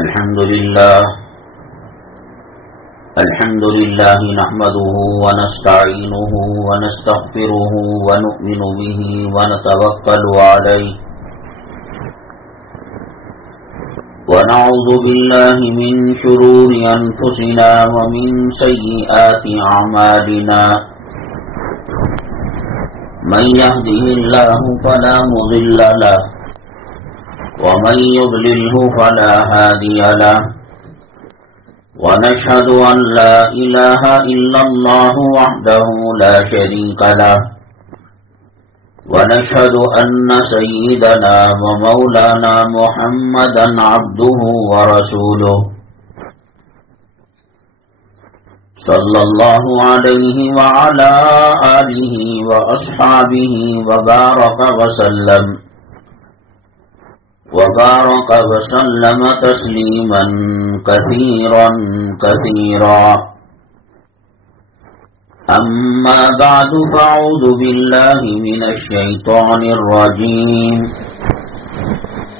الحمد لله نحمده ونستعينه ونستغفره ونؤمن به ونتوكل عليه ونعوذ بالله من شرور أنفسنا ومن سيئات أعمالنا من يهده الله فلا مضل له ومن يضلله فلا هادي له ونشهد أن لا إله إلا الله وحده لا شريك له ونشهد أن سيدنا ومولانا محمدا عبده ورسوله صلى الله عليه وعلى آله وأصحابه وبارك وسلم تسليما كثيرا أما بعد فأعوذ بالله من الشيطان الرجيم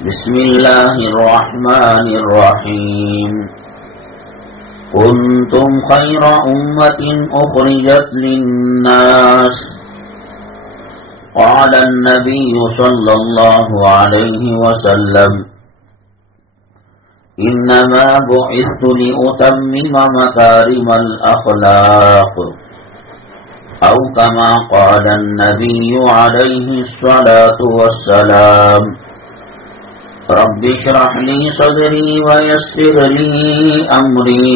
بسم الله الرحمن الرحيم كنتم خير أمة أخرجت للناس قال النبي صلى الله عليه وسلم إنما بعثت لأتمم مكارم الأخلاق أو كما قال النبي عليه الصلاة والسلام رب اشرح لي صدري ويسر لي أمري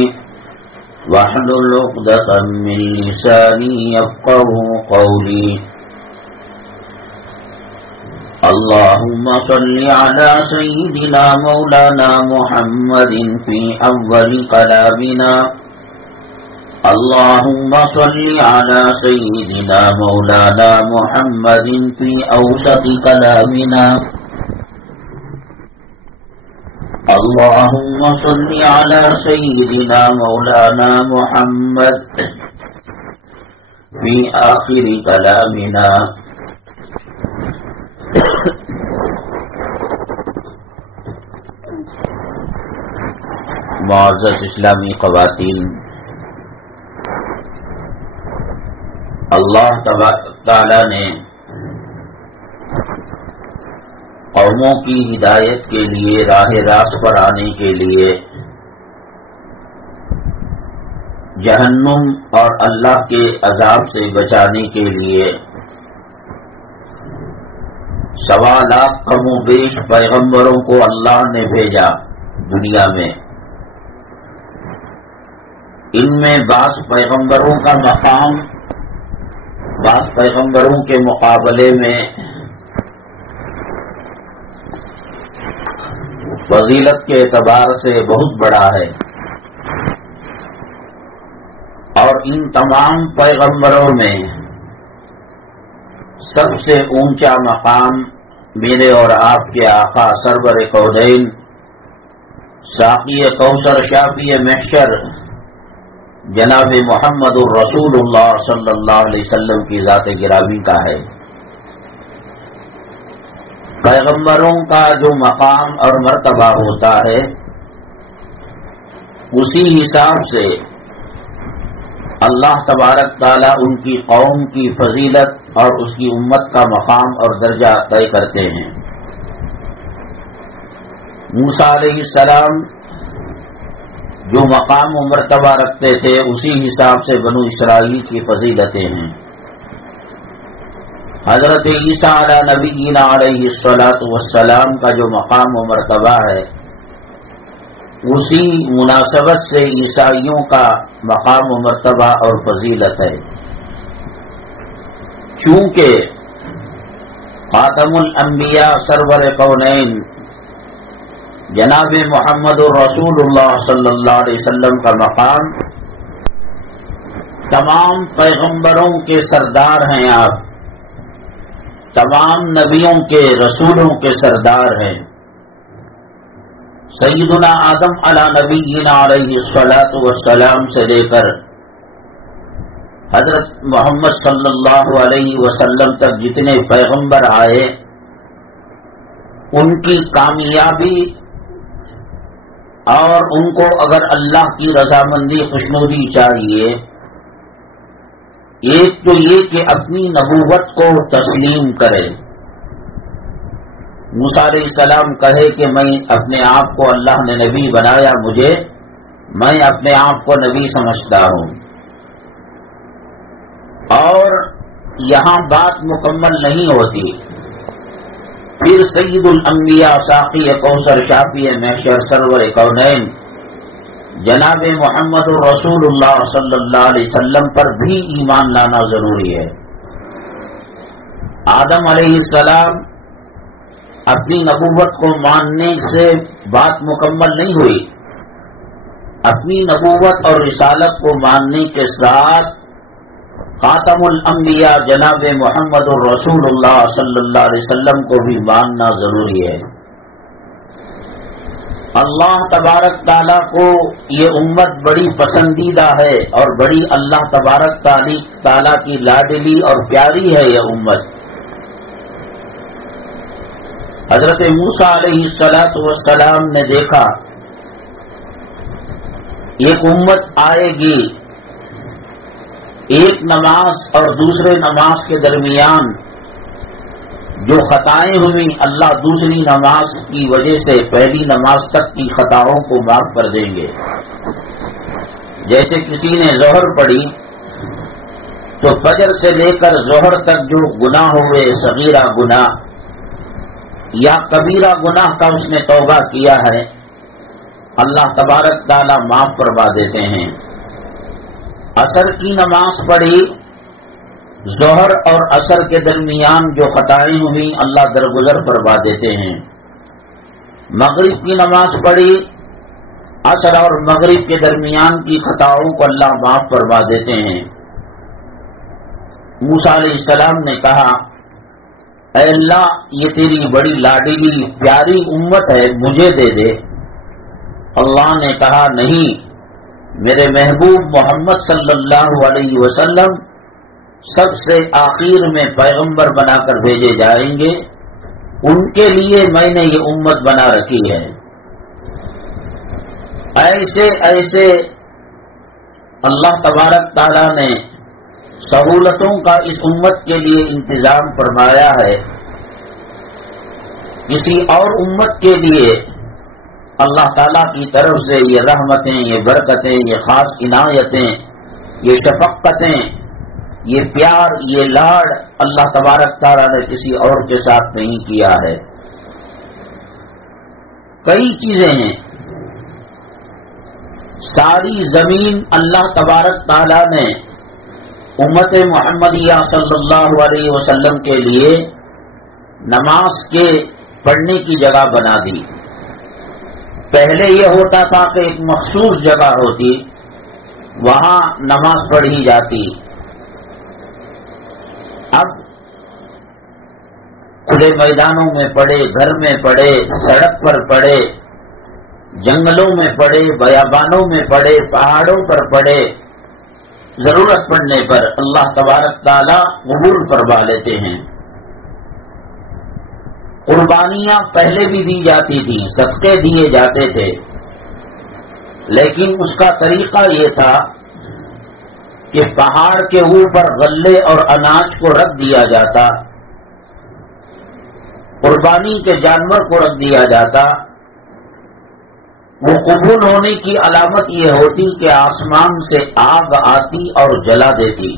واحلل عقدة من لساني يفقهوا قولي اللهم صل على سيدنا مولانا محمد في أول كلامنا اللهم صل على سيدنا مولانا محمد في أوسط كلامنا اللهم صل على سيدنا مولانا محمد في آخر كلامنا معزز اسلامی خواتین، اللہ تعالی نے قوموں کی ہدایت کے لیے، راہ راست پر آنے کے لیے، جہنم اور اللہ کے عذاب سے بچانے کے لیے 1.25 لاکھ کم و بیش پیغمبروں کو اللہ نے بھیجا دنیا میں۔ ان میں بعض پیغمبروں کا مقام بعض پیغمبروں کے مقابلے میں فضیلت کے اعتبار سے بہت بڑا ہے، اور ان تمام پیغمبروں میں سب سے اونچا مقام میرے اور آپ کے آقا سرور کونین، ساقی کوثر، شافی محشر، جناب محمد الرسول اللہ صلی اللہ علیہ وسلم کی ذات گرامی کا ہے۔ پیغمبروں کا جو مقام اور مرتبہ ہوتا ہے، اسی حساب سے اللہ تبارک تعالیٰ ان کی قوم کی فضیلت اور اس کی امت کا مقام اور درجہ طے کرتے ہیں۔ موسیٰ علیہ السلام جو مقام و مرتبہ رکھتے تھے، اسی حساب سے بنو اسرائیل کی فضیلتیں ہیں۔ حضرت عیسیٰ علیہ نبینا علیہ السلام کا جو مقام و مرتبہ ہے، اسی مناسبت سے عیسائیوں کا مقام و مرتبہ اور فضیلت ہے۔ چونکہ خاتم الانبیاء سرور کونین جناب محمد الرسول اللہ صلی اللہ علیہ وسلم کا مقام تمام پیغمبروں کے سردار ہیں، آپ تمام نبیوں کے، رسولوں کے سردار ہیں۔ سیدنا آدم علیہ نبینا علیہ السلام سے لے کر حضرت محمد صلی اللہ علیہ وسلم تک جتنے پیغمبر آئے، ان کی کامیابی اور ان کو اگر اللہ کی رضامندی خوشنودی چاہیے، ایک تو یہ کہ اپنی نبوت کو تسلیم کرے۔ موسیٰ علیہ السلام کہے کہ میں اپنے آپ کو اللہ نے نبی بنایا، میں اپنے آپ کو نبی سمجھتا ہوں۔ اور یہاں بات مکمل نہیں ہوتی، پھر سید الانبیاء ساقی کوثر شافی محشر سرور کونین جناب محمد رسول اللہ صلی اللہ علیہ وسلم پر بھی ایمان لانا ضروری ہے۔ آدم علیہ السلام اپنی نبوت کو ماننے سے بات مکمل نہیں ہوئی، اپنی نبوت اور رسالت کو ماننے کے ساتھ خاتم الانبیاء جناب محمد الرسول اللہ صلی اللہ علیہ وسلم کو بھی ماننا ضروری ہے۔ اللہ تبارک تعالیٰ کو یہ امت بڑی پسندیدہ ہے اور بڑی اللہ تبارک تعالیٰ کی لاڈلی اور پیاری ہے یہ امت۔ حضرت موسیٰ علیہ السلام نے دیکھا ایک امت آئے گی، ایک نماز اور دوسرے نماز کے درمیان جو خطائیں ہوئی، اللہ دوسری نماز کی وجہ سے پہلی نماز تک کی خطاؤں کو معاف کر دیں گے۔ جیسے کسی نے ظہر پڑھی تو فجر سے لے کر ظہر تک جو گناہ ہوئے، صغیرہ گناہ یا کبیرہ گناہ کا اس نے توبہ کیا ہے، اللہ تبارک تعالیٰ معاف فرما دیتے ہیں۔ عصر کی نماز پڑھی، ظہر اور عصر کے درمیان جو خطائیں ہوئی اللہ درگزر فرما دیتے ہیں۔ مغرب کی نماز پڑھی، عصر اور مغرب کے درمیان کی خطاؤں کو اللہ معاف فرما دیتے ہیں۔ موسیٰ علیہ السلام نے کہا اے اللہ یہ تیری بڑی لاڈلی پیاری امت ہے، مجھے دے دے۔ اللہ نے کہا نہیں، میرے محبوب محمد صلی اللہ علیہ وسلم سب سے آخر میں پیغمبر بنا کر بھیجے جائیں گے، ان کے لیے میں نے یہ امت بنا رکھی ہے۔ ایسے ایسے اللہ تبارک تعالیٰ نے سہولتوں کا اس امت کے لیے انتظام فرمایا ہے۔ کسی اور امت کے لیے اللہ تعالیٰ کی طرف سے یہ رحمتیں، یہ برکتیں، یہ خاص عنایتیں، یہ شفقتیں، یہ پیار، یہ لاڑ اللہ تبارک تعالیٰ نے کسی اور کے ساتھ نہیں کیا ہے۔ کئی چیزیں ہیں، ساری زمین اللہ تبارک تعالیٰ نے امت محمدیہ صلی اللہ علیہ وسلم کے لیے نماز کے پڑھنے کی جگہ بنا دی۔ پہلے یہ ہوتا تھا کہ ایک مخصوص جگہ ہوتی، وہاں نماز پڑھی جاتی۔ اب کھلے میدانوں میں پڑھے، گھر میں پڑھے، سڑک پر پڑھے، جنگلوں میں پڑھے، بیابانوں میں پڑھے، پہاڑوں پر پڑھے، ضرورت پڑنے پر اللہ تبارک تعالیٰ قبول فرما لیتے ہیں۔ قربانیاں پہلے بھی دی جاتی تھی، صدقے دیے جاتے تھے، لیکن اس کا طریقہ یہ تھا کہ پہاڑ کے اوپر غلے اور اناج کو رکھ دیا جاتا، قربانی کے جانور کو رکھ دیا جاتا۔ وہ قبول ہونے کی علامت یہ ہوتی کہ آسمان سے آگ آتی اور جلا دیتی۔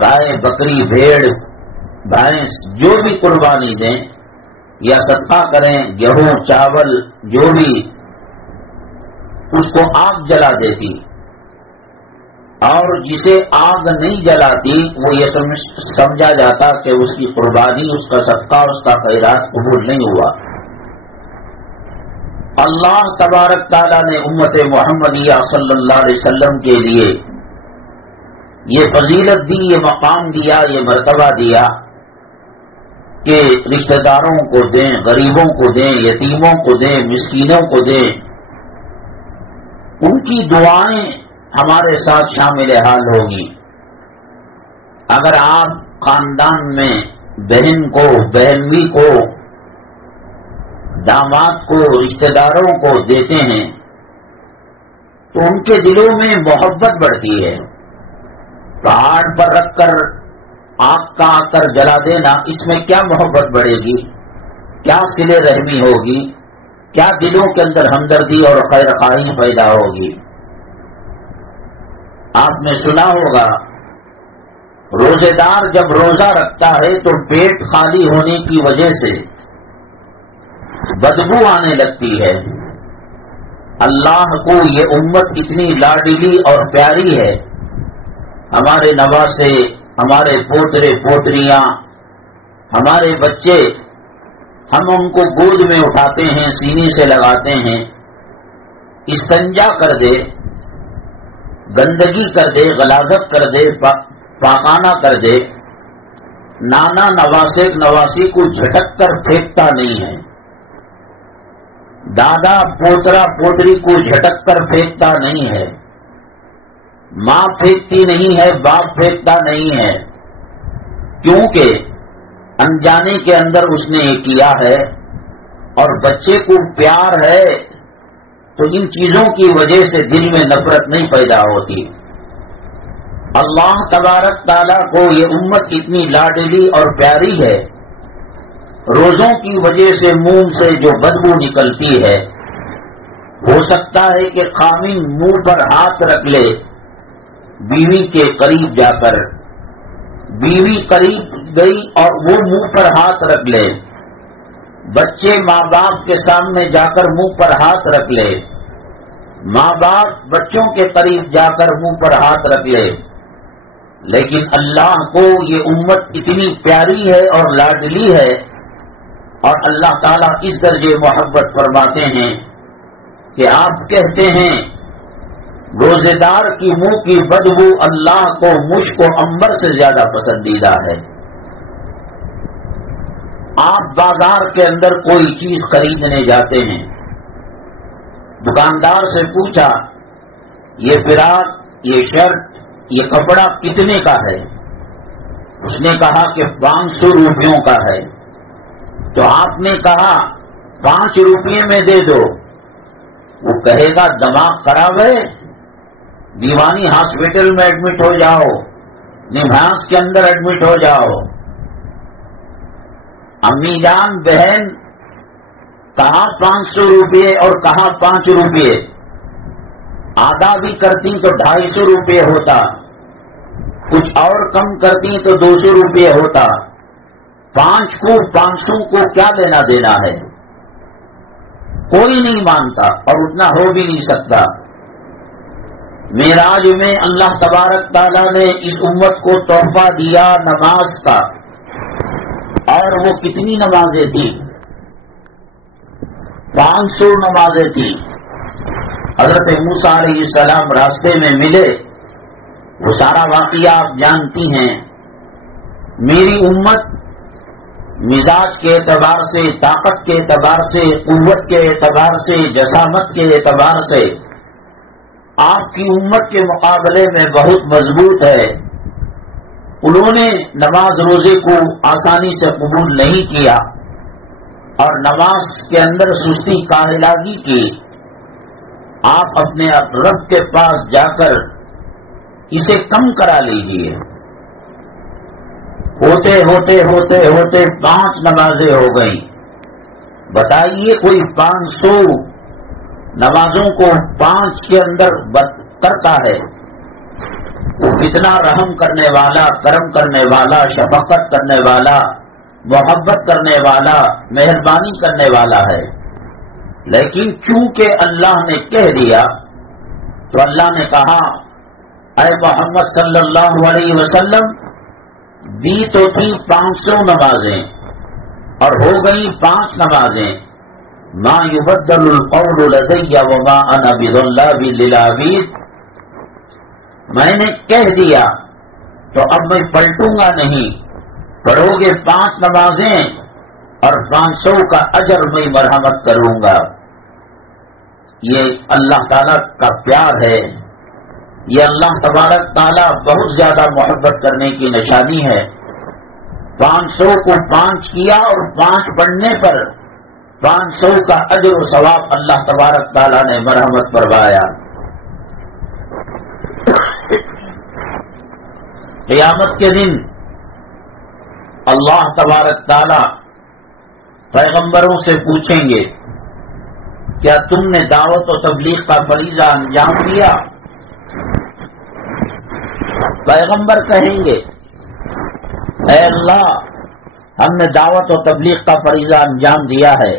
گائے، بکری، بھیڑ، بھینس جو بھی قربانی دیں یا صدقہ کریں، گیہوں، چاول، جو بھی، اس کو آگ جلا دیتی۔ اور جسے آگ نہیں جلاتی وہ یہ سمجھا جاتا کہ اس کی قربانی، اس کا صدقہ، اس کا خیرات قبول نہیں ہوا۔ اللہ تبارک تعالیٰ نے امت محمدیہ صلی اللہ علیہ وسلم کے لیے یہ فضیلت دی، یہ مقام دیا، یہ مرتبہ دیا کہ رشتہ داروں کو دیں، غریبوں کو دیں، یتیموں کو دیں، مسکینوں کو دیں۔ ان کی دعائیں ہمارے ساتھ شامل حال ہوگی۔ اگر آپ خاندان میں بہن کو، بہنوئی کو داماد کو، رشتہ داروں کو دیتے ہیں تو ان کے دلوں میں محبت بڑھتی ہے. پہاڑ پر رکھ کر آگ کا آ کر جلا دینا، اس میں کیا محبت بڑھے گی، کیا صلہ رحمی ہوگی، کیا دلوں کے اندر ہمدردی اور خیر خواہی پیدا ہوگی. آپ نے سنا ہوگا روزے دار جب روزہ رکھتا ہے تو پیٹ خالی ہونے کی وجہ سے بدبو آنے لگتی ہے. اللہ کو یہ امت اتنی لاڈلی اور پیاری ہے. ہمارے نواسے، ہمارے پوترے پوتریاں، ہمارے بچے، ہم ان کو گود میں اٹھاتے ہیں، سینے سے لگاتے ہیں. استنجا کر دے، گندگی کر دے، غلاظت کر دے، پاخانہ کر دے، نانا نواسی کو جھٹک کر پھینکتا نہیں ہے. دادا پوترا پوتری کو جھٹک کر پھینکتا نہیں ہے. ماں پھینکتی نہیں ہے، باپ پھینکتا نہیں ہے، کیونکہ انجانے کے اندر اس نے یہ کیا ہے. اور بچے کو پیار ہے تو ان چیزوں کی وجہ سے دل میں نفرت نہیں پیدا ہوتی. اللہ تبارک تعالیٰ کو یہ امت اتنی لاڈلی اور پیاری ہے. روزوں کی وجہ سے منہ سے جو بدبو نکلتی ہے، ہو سکتا ہے کہ خامن منہ پر ہاتھ رکھ لے بیوی کے قریب جا کر، بیوی قریب گئی اور وہ منہ پر ہاتھ رکھ لے، بچے ماں باپ کے سامنے جا کر منہ پر ہاتھ رکھ لے، ماں باپ بچوں کے قریب جا کر منہ پر ہاتھ رکھ لے. لیکن اللہ کو یہ امت اتنی پیاری ہے اور لاڈلی ہے، اور اللہ تعالیٰ اس درجے محبت فرماتے ہیں کہ آپ کہتے ہیں روزے دار کی منہ کی بدبو اللہ کو مشک و عنبر سے زیادہ پسندیدہ ہے. آپ بازار کے اندر کوئی چیز خریدنے جاتے ہیں، دکاندار سے پوچھا یہ فراق، یہ شرٹ، یہ کپڑا کتنے کا ہے؟ اس نے کہا کہ 500 روپیوں کا ہے. تو آپ نے کہا 5 روپے میں دے دو. وہ کہے گا دماغ خراب ہے، دیوانی ہاسپٹل میں ایڈمٹ ہو جاؤ، نماز کے اندر ایڈمٹ ہو جاؤ. امی جان بہن، کہاں 500 روپے اور کہاں 5 روپے؟ آدھا بھی کرتی تو 250 روپے ہوتا، کچھ اور کم کرتی تو 200 روپے ہوتا. 5 کو 500 کو کیا لینا دینا ہے؟ کوئی نہیں مانتا اور اتنا ہو بھی نہیں سکتا. معراج میں اللہ تبارک تعالیٰ نے اس امت کو تحفہ دیا نماز کا، اور وہ کتنی نمازیں تھیں؟ 500 نمازیں تھیں. حضرت موسیٰ علیہ السلام راستے میں ملے، وہ سارا واقعہ آپ جانتی ہیں. میری امت مزاج کے اعتبار سے، طاقت کے اعتبار سے، قوت کے اعتبار سے، جسامت کے اعتبار سے آپ کی امت کے مقابلے میں بہت مضبوط ہے. انہوں نے نماز روزے کو آسانی سے قبول نہیں کیا اور نماز کے اندر سستی کاہلاگی کی. آپ اپنے رب کے پاس جا کر اسے کم کرا لیجیے. ہوتے ہوتے ہوتے ہوتے 5 نمازیں ہو گئیں. بتائیے کوئی 500 نمازوں کو 5 کے اندر کرتا ہے، وہ کتنا رحم کرنے والا، کرم کرنے والا، شفقت کرنے والا، محبت کرنے والا، مہربانی کرنے والا ہے. لیکن چونکہ اللہ نے کہہ دیا تو اللہ نے کہا اے محمد صلی اللہ علیہ وسلم، دی تو تھی 500 نمازیں اور ہو گئی 5 نمازیں. ما یبدل القول لدی وما انا بظلام للعبید. میں نے کہہ دیا تو اب میں پلٹوں گا نہیں. پڑھو گے 5 نمازیں اور 500 کا اجر میں مرحمت کروں گا. یہ اللہ تعالیٰ کا پیار ہے، یہ اللہ تبارک تعالیٰ بہت زیادہ محبت کرنے کی نشانی ہے. 500 کو 5 کیا اور 5 پڑھنے پر 500 کا اجر و ثواب اللہ تبارک تعالیٰ نے مرحمت فرمایا۔ قیامت کے دن اللہ تبارک تعالیٰ پیغمبروں سے پوچھیں گے کیا تم نے دعوت و تبلیغ کا فریضہ انجام دیا؟ پیغمبر کہیں گے اے اللہ ہم نے دعوت و تبلیغ کا فریضہ انجام دیا ہے۔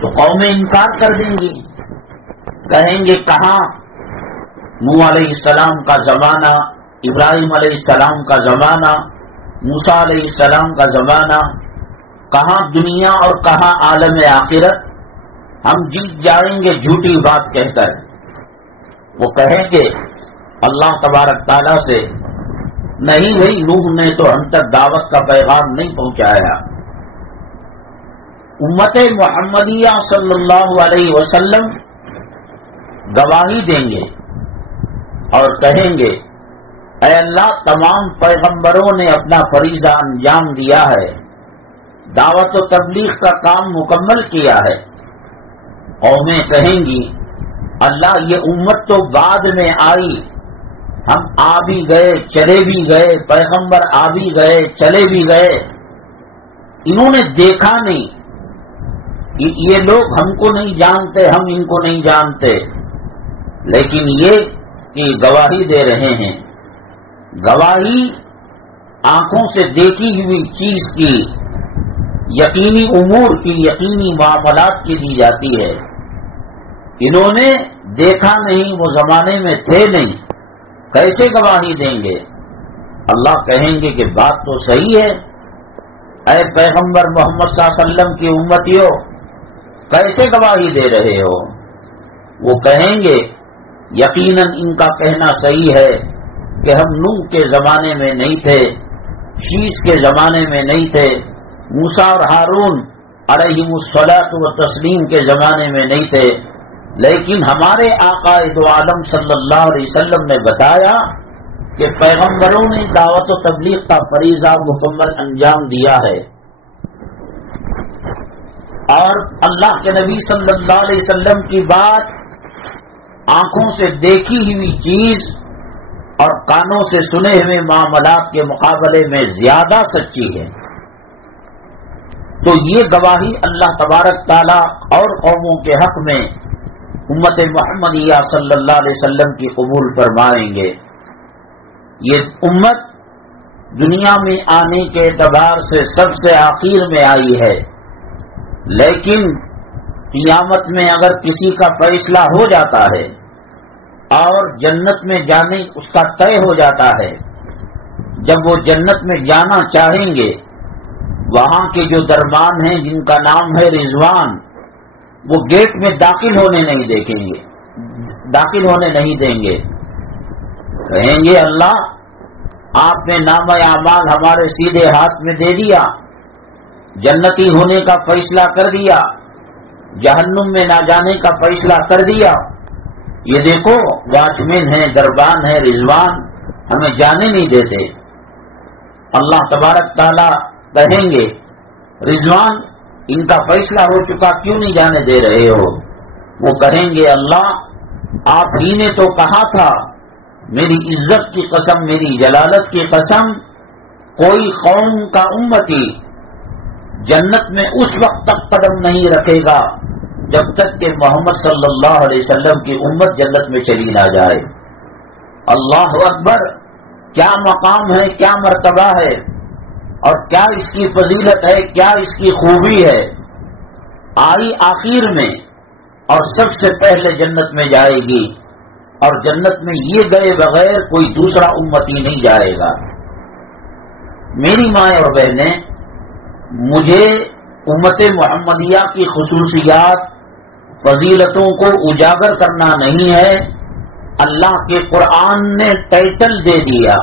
تو قومیں انکار کر دیں گی، کہیں گے کہاں؟ نوح علیہ السلام کا زمانہ، ابراہیم علیہ السلام کا زمانہ، موسیٰ علیہ السلام کا زمانہ، کہاں دنیا اور کہاں عالم آخرت؟ ہم جیت جائیں گے جھوٹی بات کہہ کر۔ وہ کہیں گے اللہ تبارک تعالیٰ سے نہیں بھائی، نوح نے تو ہم تک دعوت کا پیغام نہیں پہنچایا۔ امت محمدیہ صلی اللہ علیہ وسلم گواہی دیں گے اور کہیں گے اے اللہ تمام پیغمبروں نے اپنا فریضہ انجام دیا ہے، دعوت و تبلیغ کا کام مکمل کیا ہے۔ قومیں کہیں گی اللہ یہ امت تو بعد میں آئی، ہم آ بھی گئے چلے بھی گئے، پیغمبر آ بھی گئے چلے بھی گئے، انہوں نے دیکھا نہیں، یہ لوگ ہم کو نہیں جانتے ہم ان کو نہیں جانتے، لیکن یہ کہ گواہی دے رہے ہیں۔ گواہی آنکھوں سے دیکھی ہوئی چیز کی، یقینی امور کی، یقینی معاملات کی دی جاتی ہے۔ انہوں نے دیکھا نہیں، وہ زمانے میں تھے نہیں، کیسے گواہی دیں گے؟ اللہ کہیں گے کہ بات تو صحیح ہے، اے پیغمبر محمد صلی اللہ علیہ وسلم کی امتیوں کیسے گواہی دے رہے ہو؟ وہ کہیں گے یقیناً ان کا کہنا صحیح ہے کہ ہم نوح کے زمانے میں نہیں تھے، شیش کے زمانے میں نہیں تھے، موسیٰ اور ہارون علیہم الصلاۃ والتسلیم کے زمانے میں نہیں تھے، لیکن ہمارے آقا دو عالم صلی اللہ علیہ وسلم نے بتایا کہ پیغمبروں نے دعوت و تبلیغ کا فریضہ مکمل انجام دیا ہے، اور اللہ کے نبی صلی اللہ علیہ وسلم کی بات آنکھوں سے دیکھی ہوئی چیز اور کانوں سے سنے ہوئے معاملات کے مقابلے میں زیادہ سچی ہے۔ تو یہ گواہی اللہ تبارک تعالیٰ اور قوموں کے حق میں امت محمدیہ صلی اللہ علیہ وسلم کی قبول فرمائیں گے۔ یہ امت دنیا میں آنے کے اعتبار سے سب سے آخر میں آئی ہے، لیکن قیامت میں اگر کسی کا فیصلہ ہو جاتا ہے اور جنت میں جانے اس کا طے ہو جاتا ہے، جب وہ جنت میں جانا چاہیں گے، وہاں کے جو دربان ہیں جن کا نام ہے رضوان، وہ گیٹ میں داخل ہونے نہیں دیں گے، کہیں گے اللہ آپ نے نام اعمال ہمارے سیدھے ہاتھ میں دے دیا، جنتی ہونے کا فیصلہ کر دیا، جہنم میں نہ جانے کا فیصلہ کر دیا، یہ دیکھو واچمین ہیں، دربان ہیں، رضوان ہمیں جانے نہیں دیتے۔ اللہ تبارک تعالیٰ کہیں گے رضوان ان کا فیصلہ ہو چکا کیوں نہیں جانے دے رہے ہو؟ وہ کہیں گے اللہ آپ ہی نے تو کہا تھا، میری عزت کی قسم، میری جلالت کی قسم، کوئی قوم کا امتی جنت میں اس وقت تک قدم نہیں رکھے گا جب تک کہ محمد صلی اللہ علیہ وسلم کی امت جنت میں چلی نہ جائے۔ اللہ اکبر، کیا مقام ہے، کیا مرتبہ ہے، اور کیا اس کی فضیلت ہے، کیا اس کی خوبی ہے۔ آئی آخر میں اور سب سے پہلے جنت میں جائے گی، اور جنت میں یہ گئے بغیر کوئی دوسرا امتی نہیں جائے گا۔ میری مائیں اور بہنیں، مجھے امت محمدیہ کی خصوصیات فضیلتوں کو اجاگر کرنا نہیں ہے، اللہ کے قرآن نے ٹائٹل دے دیا،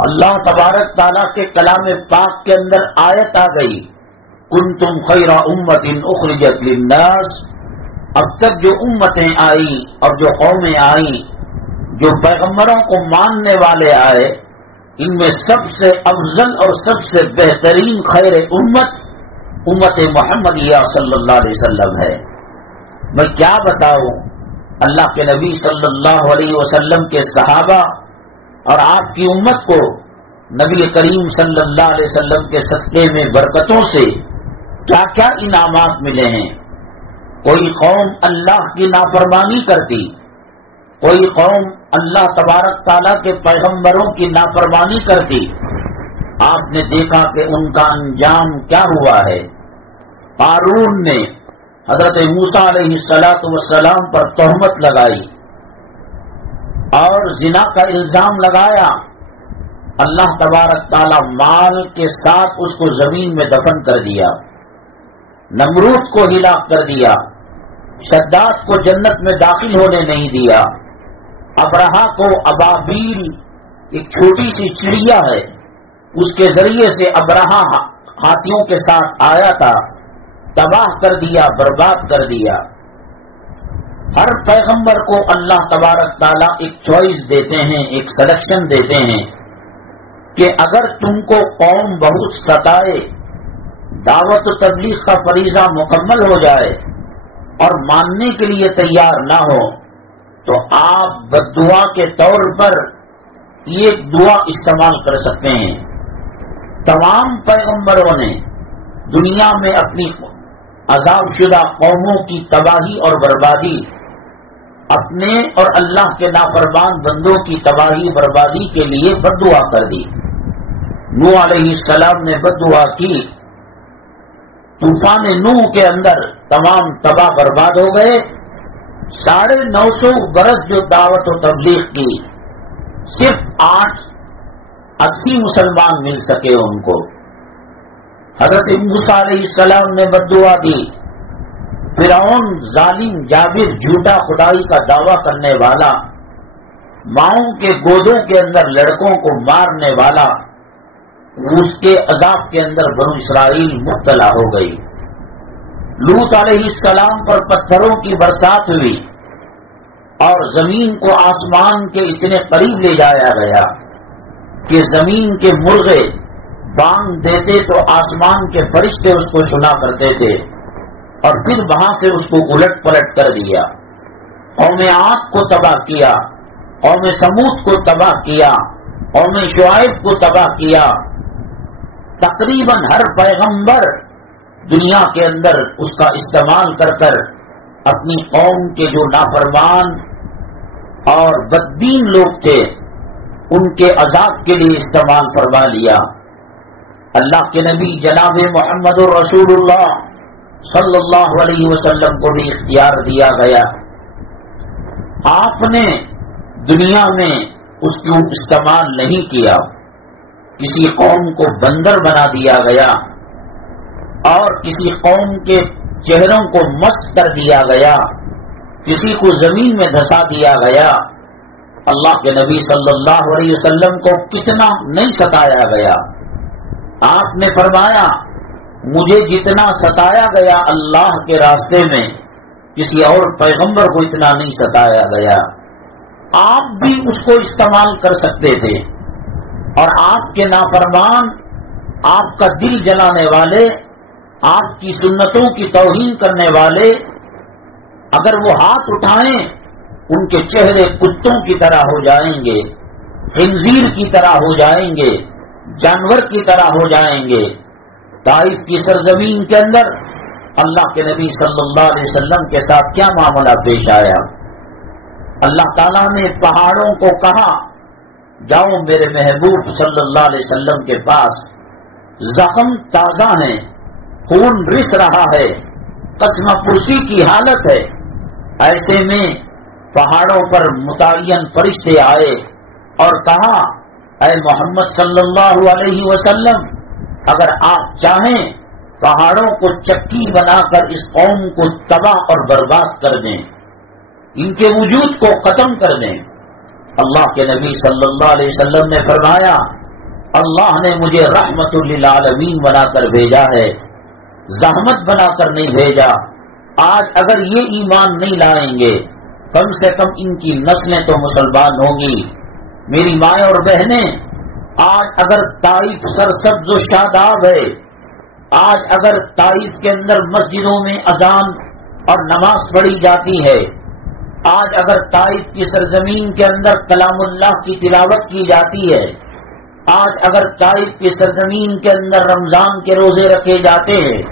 اللہ تبارک تعالیٰ کے کلام پاک کے اندر آیت آ گئی کنتم خیر امت اخرجت للناس۔ اب تک جو امتیں آئی اور جو قومیں آئیں، جو پیغمبروں کو ماننے والے آئے، ان میں سب سے افضل اور سب سے بہترین خیر امت امت محمدیہ صلی اللہ علیہ وسلم ہے۔ میں کیا بتاؤں اللہ کے نبی صلی اللہ علیہ وسلم کے صحابہ اور آپ کی امت کو نبی کریم صلی اللہ علیہ وسلم کے صدقے میں برکتوں سے کیا کیا انعامات ملے ہیں۔ کوئی قوم اللہ کی نافرمانی کرتی، کوئی قوم اللہ تبارک تعالیٰ کے پیغمبروں کی نافرمانی کرتی، آپ نے دیکھا کہ ان کا انجام کیا ہوا ہے۔ قارون نے حضرت موسیٰ علیہ السلام پر تہمت لگائی اور زنا کا الزام لگایا، اللہ تبارک تعالیٰ مال کے ساتھ اس کو زمین میں دفن کر دیا، نمرود کو ہلاک کر دیا، شداد کو جنت میں داخل ہونے نہیں دیا، ابرہا کو ابابیل ایک چھوٹی سی چڑیا ہے، اس کے ذریعے سے ابرہا ہاتھیوں کے ساتھ آیا تھا، تباہ کر دیا، برباد کر دیا۔ ہر پیغمبر کو اللہ تبارک تعالیٰ ایک چوائس دیتے ہیں، ایک سلیکشن دیتے ہیں کہ اگر تم کو قوم بہت ستائے، دعوت و تبلیغ کا فریضہ مکمل ہو جائے اور ماننے کے لیے تیار نہ ہو تو آپ بددعا کے طور پر یہ دعا استعمال کر سکتے ہیں۔ تمام پیغمبروں نے دنیا میں اپنی عذاب شدہ قوموں کی تباہی اور بربادی، اپنے اور اللہ کے نافرمان بندوں کی تباہی بربادی کے لیے بددعا کر دی۔ نوح علیہ السلام نے بددعا کی، طوفان نوح کے اندر تمام تباہ برباد ہو گئے۔ 950 برس جو دعوت و تبلیغ کی، صرف 80 مسلمان مل سکے ان کو۔ حضرت موسیٰ علیہ السلام نے بددعا دی، فرعون ظالم جابر جھوٹا خدائی کا دعویٰ کرنے والا، ماؤں کے گودوں کے اندر لڑکوں کو مارنے والا، اس کے عذاب کے اندر بنو اسرائیل مبتلا ہو گئی۔ لوط علیہ السلام پر پتھروں کی برسات ہوئی اور زمین کو آسمان کے اتنے قریب لے جایا گیا کہ زمین کے مرغے بانگ دیتے تو آسمان کے فرشتے اس کو سنا کرتے تھے، اور پھر وہاں سے اس کو الٹ پلٹ کر دیا۔ قوم عاد کو تباہ کیا، قوم سمود کو تباہ کیا، قوم شعیب کو تباہ کیا۔ تقریباً ہر پیغمبر دنیا کے اندر اس کا استعمال کر کر اپنی قوم کے جو نافرمان اور بددین لوگ تھے ان کے عذاب کے لیے استعمال فرما لیا۔ اللہ کے نبی جناب محمد رسول اللہ صلی اللہ علیہ وسلم کو بھی اختیار دیا گیا، آپ نے دنیا میں اس کو استعمال نہیں کیا۔ کسی قوم کو بندر بنا دیا گیا اور کسی قوم کے چہروں کو مست کر دیا گیا، کسی کو زمین میں دھسا دیا گیا۔ اللہ کے نبی صلی اللہ علیہ وسلم کو کتنا نہیں ستایا گیا۔ آپ نے فرمایا مجھے جتنا ستایا گیا اللہ کے راستے میں کسی اور پیغمبر کو اتنا نہیں ستایا گیا۔ آپ بھی اس کو استعمال کر سکتے تھے، اور آپ کے نافرمان، آپ کا دل جلانے والے، آپ کی سنتوں کی توہین کرنے والے اگر وہ ہاتھ اٹھائیں ان کے چہرے کتوں کی طرح ہو جائیں گے، خنزیر کی طرح ہو جائیں گے، جانور کی طرح ہو جائیں گے۔ طائف کی سرزمین کے اندر اللہ کے نبی صلی اللہ علیہ وسلم کے ساتھ کیا معاملہ پیش آیا؟ اللہ تعالیٰ نے پہاڑوں کو کہا جاؤ میرے محبوب صلی اللہ علیہ وسلم کے پاس، زخم تازہ ہیں، خون رس رہا ہے، قسم پرسی کی حالت ہے۔ ایسے میں پہاڑوں پر متعین فرشتے آئے اور کہا اے محمد صلی اللہ علیہ وسلم، اگر آپ چاہیں پہاڑوں کو چکی بنا کر اس قوم کو تباہ اور برباد کر دیں، ان کے وجود کو ختم کر دیں۔ اللہ کے نبی صلی اللہ علیہ وسلم نے فرمایا اللہ نے مجھے رحمت للعالمین بنا کر بھیجا ہے، زحمت بنا کر نہیں بھیجا۔ آج اگر یہ ایمان نہیں لائیں گے کم سے کم ان کی نسلیں تو مسلمان ہوں گی۔ میری مائیں اور بہنیں، آج اگر طائف سرسبز و شاداب ہے، آج اگر طائف کے اندر مسجدوں میں اذان اور نماز پڑھی جاتی ہے، آج اگر طائف کی سرزمین کے اندر کلام اللہ کی تلاوت کی جاتی ہے، آج اگر طائف کی سرزمین کے اندر رمضان کے روزے رکھے جاتے ہیں،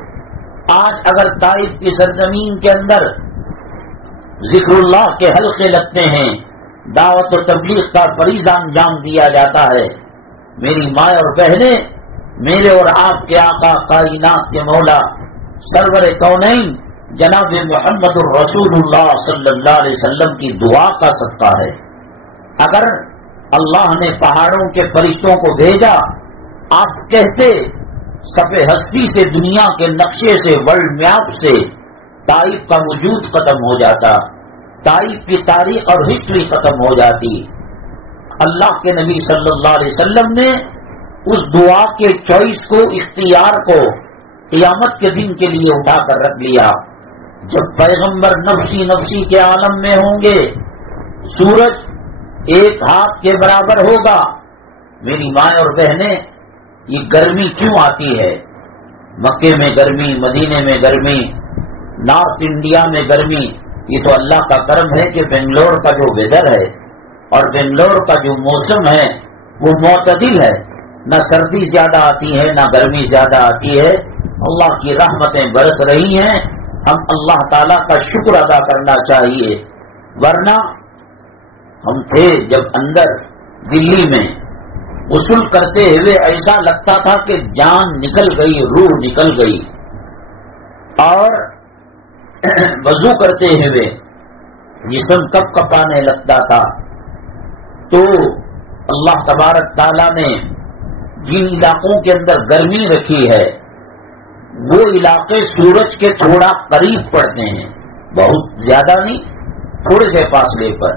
آج اگر طائف کی سرزمین کے اندر ذکر اللہ کے حلقے لگتے ہیں، دعوت و تبلیغ کا فریضہ انجام دیا جاتا ہے، میری ماں اور بہنیں، میرے اور آپ کے آقا کائنات کے مولا سرور کونین جناب محمد الرسول اللہ صلی اللہ علیہ وسلم کی دعا کا صدقہ ہے۔ اگر اللہ نے پہاڑوں کے فرشتوں کو بھیجا، آپ کہتے صفحہ ہستی سے، دنیا کے نقشے سے، ورلڈ میپ سے طائف کا وجود ختم ہو جاتا، طائف کی تاریخ اور ہسٹری ختم ہو جاتی۔ اللہ کے نبی صلی اللہ علیہ وسلم نے اس دعا کے چوائس کو، اختیار کو قیامت کے دن کے لیے اٹھا کر رکھ لیا۔ جب پیغمبر نفسی نفسی کے عالم میں ہوں گے، سورج ایک ہاتھ کے برابر ہوگا۔ میری ماں اور بہنیں، یہ گرمی کیوں آتی ہے؟ مکے میں گرمی، مدینے میں گرمی، نارتھ انڈیا میں گرمی، یہ تو اللہ کا کرم ہے کہ بنگلور کا جو ویدر ہے اور بنگلور کا جو موسم ہے وہ معتدل ہے، نہ سردی زیادہ آتی ہے نہ گرمی زیادہ آتی ہے۔ اللہ کی رحمتیں برس رہی ہیں، ہم اللہ تعالیٰ کا شکر ادا کرنا چاہیے۔ ورنہ ہم تھے جب اندر دلی میں غسل کرتے ہوئے ایسا لگتا تھا کہ جان نکل گئی، روح نکل گئی، اور وضو کرتے ہوئے جسم کپ کپانے لگتا تھا۔ تو اللہ تبارک تعالیٰ نے جن علاقوں کے اندر گرمی رکھی ہے، وہ علاقے سورج کے تھوڑا قریب پڑتے ہیں، بہت زیادہ نہیں، تھوڑے سے فاصلے پر۔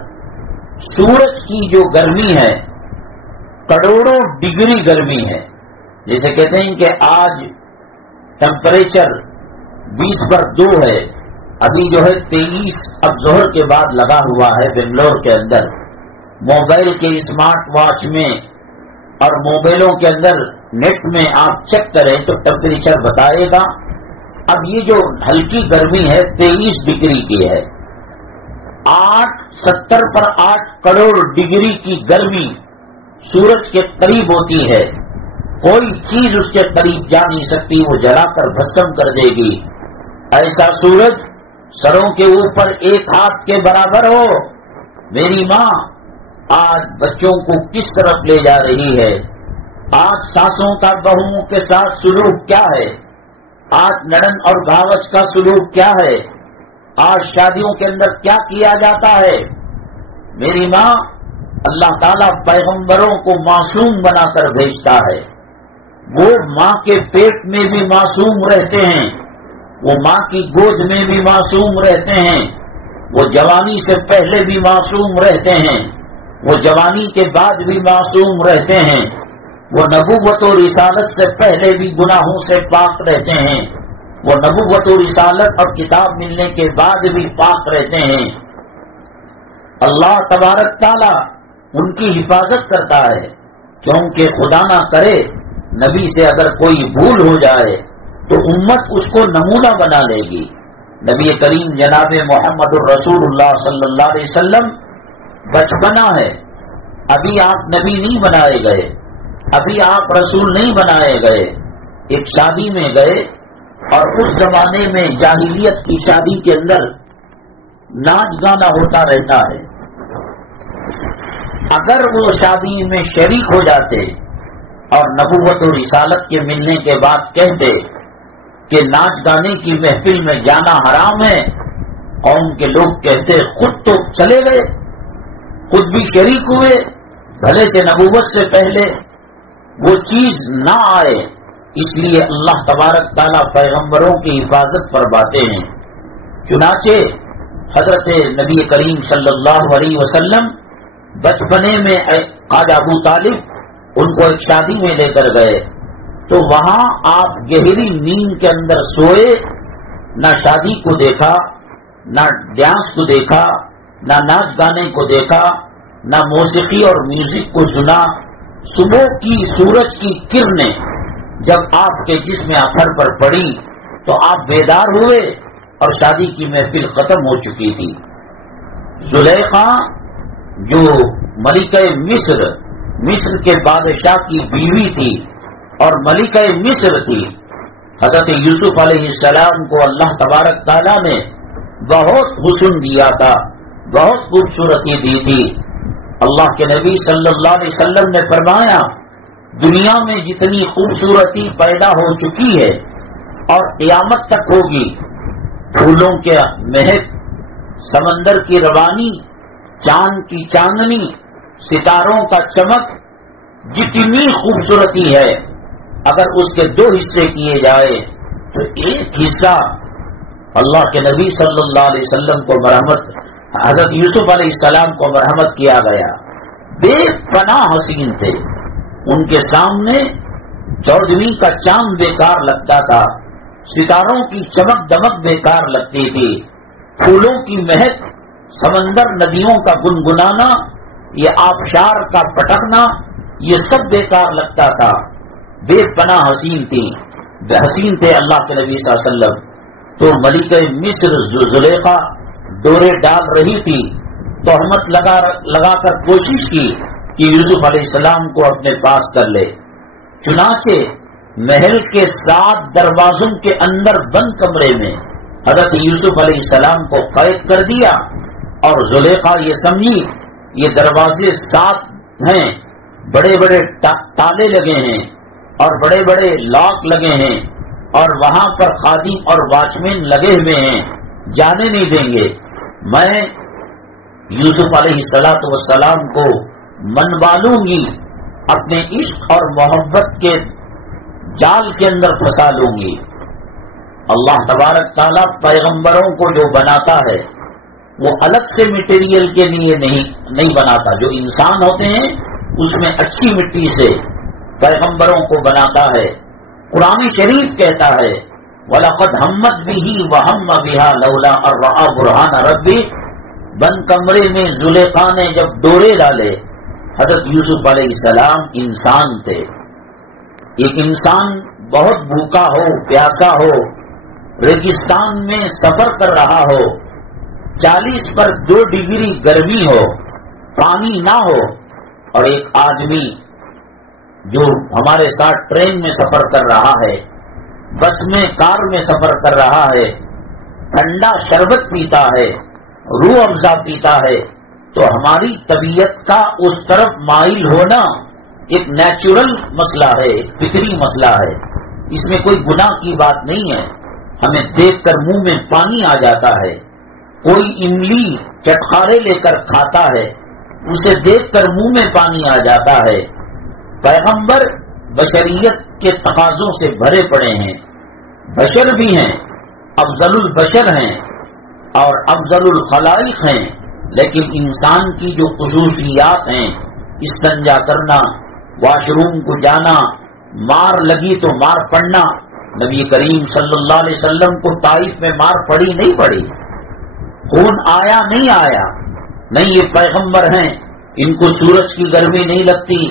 سورج کی جو گرمی ہے کروڑوں ڈگری گرمی ہے۔ جیسے کہتے ہیں کہ آج ٹمپریچر 20/2 ہے، ابھی جو ہے 23 اب ظہر کے بعد لگا ہوا ہے بنگلور کے اندر۔ موبائل کے اسمارٹ واچ میں اور موبائلوں کے اندر نیٹ میں آپ چیک کریں تو ٹمپریچر بتائے گا۔ اب یہ جو ہلکی گرمی ہے 23 ڈگری کی ہے۔ 70 پر 8 کروڑ ڈگری کی گرمی سورج کے قریب ہوتی ہے، کوئی چیز اس کے قریب جا نہیں سکتی، وہ جلا کر بھسم کر دے گی۔ ایسا سورج سروں کے اوپر ایک ہاتھ کے برابر ہو۔ میری ماں آج بچوں کو کس طرف لے جا رہی ہے؟ آج ساسوں کا بہوؤں کے ساتھ سلوک کیا ہے؟ آج نڑن اور بھاوچ کا سلوک کیا ہے؟ آج شادیوں کے اندر کیا کیا جاتا ہے؟ میری ماں، اللہ تعالیٰ پیغمبروں کو معصوم بنا کر بھیجتا ہے، وہ ماں کے پیٹ میں بھی معصوم رہتے ہیں، وہ ماں کی گود میں بھی معصوم رہتے ہیں، وہ جوانی سے پہلے بھی معصوم رہتے ہیں، وہ جوانی کے بعد بھی معصوم رہتے ہیں، وہ نبوت و رسالت سے پہلے بھی گناہوں سے پاک رہتے ہیں، وہ نبوت و رسالت اور کتاب ملنے کے بعد بھی پاک رہتے ہیں۔ اللہ تبارک تعالیٰ ان کی حفاظت کرتا ہے، کیونکہ خدا نہ کرے نبی سے اگر کوئی بھول ہو جائے تو امت اس کو نمونہ بنا لے گی۔ نبی کریم جناب محمد الرسول اللہ صلی اللہ علیہ وسلم بچپنا ہے، ابھی آپ نبی نہیں بنائے گئے، ابھی آپ رسول نہیں بنائے گئے۔ ایک شادی میں گئے اور اس زمانے میں جاہلیت کی شادی کے اندر ناچ گانا ہوتا رہتا ہے۔ اگر وہ شادی میں شریک ہو جاتے اور نبوت و رسالت کے ملنے کے بعد کہتے کہ ناچ گانے کی محفل میں جانا حرام ہے، قوم کے لوگ کہتے خود تو چلے گئے، خود بھی شریک ہوئے، بھلے سے نبوت سے پہلے وہ چیز نہ آئے۔ اس لیے اللہ تبارک تعالیٰ پیغمبروں کی حفاظت فرماتے ہیں۔ چنانچہ حضرت نبی کریم صلی اللہ علیہ وسلم بچپنے میں خواجہ ابو طالب ان کو ایک شادی میں لے کر گئے، تو وہاں آپ گہری نیند کے اندر سوئے، نہ شادی کو دیکھا، نہ ڈانس کو دیکھا، نہ ناچ گانے کو دیکھا، نہ موسیقی اور میوزک کو سنا۔ صبح کی سورج کی کرنیں جب آپ کے جسم آخر پر پڑی تو آپ بیدار ہوئے اور شادی کی محفل ختم ہو چکی تھی۔ زلیخا جو ملکہ مصر کے بادشاہ کی بیوی تھی اور ملکہ مصر تھی، حضرت یوسف علیہ السلام کو اللہ تبارک تعالیٰ نے بہت حسن دیا تھا، بہت خوبصورتی دی تھی۔ اللہ کے نبی صلی اللہ علیہ وسلم نے فرمایا دنیا میں جتنی خوبصورتی پیدا ہو چکی ہے اور قیامت تک ہوگی، پھولوں کے مہک، سمندر کی روانی، چاند کی چاندنی، ستاروں کا چمک، جتنی خوبصورتی ہے اگر اس کے دو حصے کیے جائے تو ایک حصہ اللہ کے نبی صلی اللہ علیہ وسلم کو مرحمت، حضرت یوسف علیہ السلام کو مرحمت کیا گیا۔ بے پناہ حسین تھے، ان کے سامنے چودھویں کا چاند بیکار لگتا تھا، ستاروں کی چمک دمک بیکار لگتی تھی، پھولوں کی مہک، سمندر ندیوں کا گنگنانا، یہ آبشار کا پٹکنا، یہ سب بیکار لگتا تھا۔ بے پناہ حسین تھی، بے حسین تھے اللہ کے نبی صلی اللہ علیہ وسلم۔ تو ملکہ مصر زلیخا ڈورے ڈال رہی تھی، تہمت لگا کر کوشش کی کہ یوسف علیہ السلام کو اپنے پاس کر لے۔ چنانچہ محل کے 7 دروازوں کے اندر بند کمرے میں حضرت یوسف علیہ السلام کو قید کر دیا، اور زلیخا یہ سمجھی یہ دروازے 7 ہیں، بڑے بڑے تالے لگے ہیں اور بڑے بڑے لاک لگے ہیں، اور وہاں پر خادم اور واچمین لگے ہوئے ہیں، جانے نہیں دیں گے۔ میں یوسف علیہ السلام کو منوا لوں گی، اپنے عشق اور محبت کے جال کے اندر پھنسا لوں گی۔ اللہ تبارک تعالیٰ پیغمبروں کو جو بناتا ہے وہ الگ سے مٹیریل کے لیے نہیں بناتا، جو انسان ہوتے ہیں اس میں اچھی مٹی سے پیغمبروں کو بناتا ہے۔ قرآن شریف کہتا ہے وَلَقَدْ هَمَّتْ بِهِ وَهَمَّ بِهَا لَوْلَا أَن رَأَىٰ بُرْهَانَ رَبِّهِ۔ بند کمرے میں زلیخا نے جب ڈورے ڈالے، حضرت یوسف علیہ السلام انسان تھے، ایک انسان بہت بھوکا ہو، پیاسا ہو، ریگستان میں سفر کر رہا ہو، 40 پر 2 ڈگری گرمی ہو، پانی نہ ہو، اور ایک آدمی جو ہمارے ساتھ ٹرین میں سفر کر رہا ہے، بس میں، کار میں سفر کر رہا ہے، ٹھنڈا شربت پیتا ہے، روح افزا پیتا ہے، تو ہماری طبیعت کا اس طرف مائل ہونا ایک نیچرل مسئلہ ہے، ایک فطری مسئلہ ہے، اس میں کوئی گناہ کی بات نہیں ہے۔ ہمیں دیکھ کر منہ میں پانی آ جاتا ہے، کوئی املی چٹخارے لے کر کھاتا ہے، اسے دیکھ کر منہ میں پانی آ جاتا ہے۔ پیغمبر بشریت کے تقاضوں سے بھرے پڑے ہیں، بشر بھی ہیں، افضل البشر ہیں اور افضل الخلائق ہیں، لیکن انسان کی جو خصوصیات ہیں، استنجا کرنا، واش روم کو جانا، مار لگی تو مار پڑنا، نبی کریم صلی اللہ علیہ وسلم کو طائف میں مار پڑی نہیں پڑی، خون آیا نہیں آیا، نہیں یہ پیغمبر ہیں، ان کو سورج کی گرمی نہیں لگتی،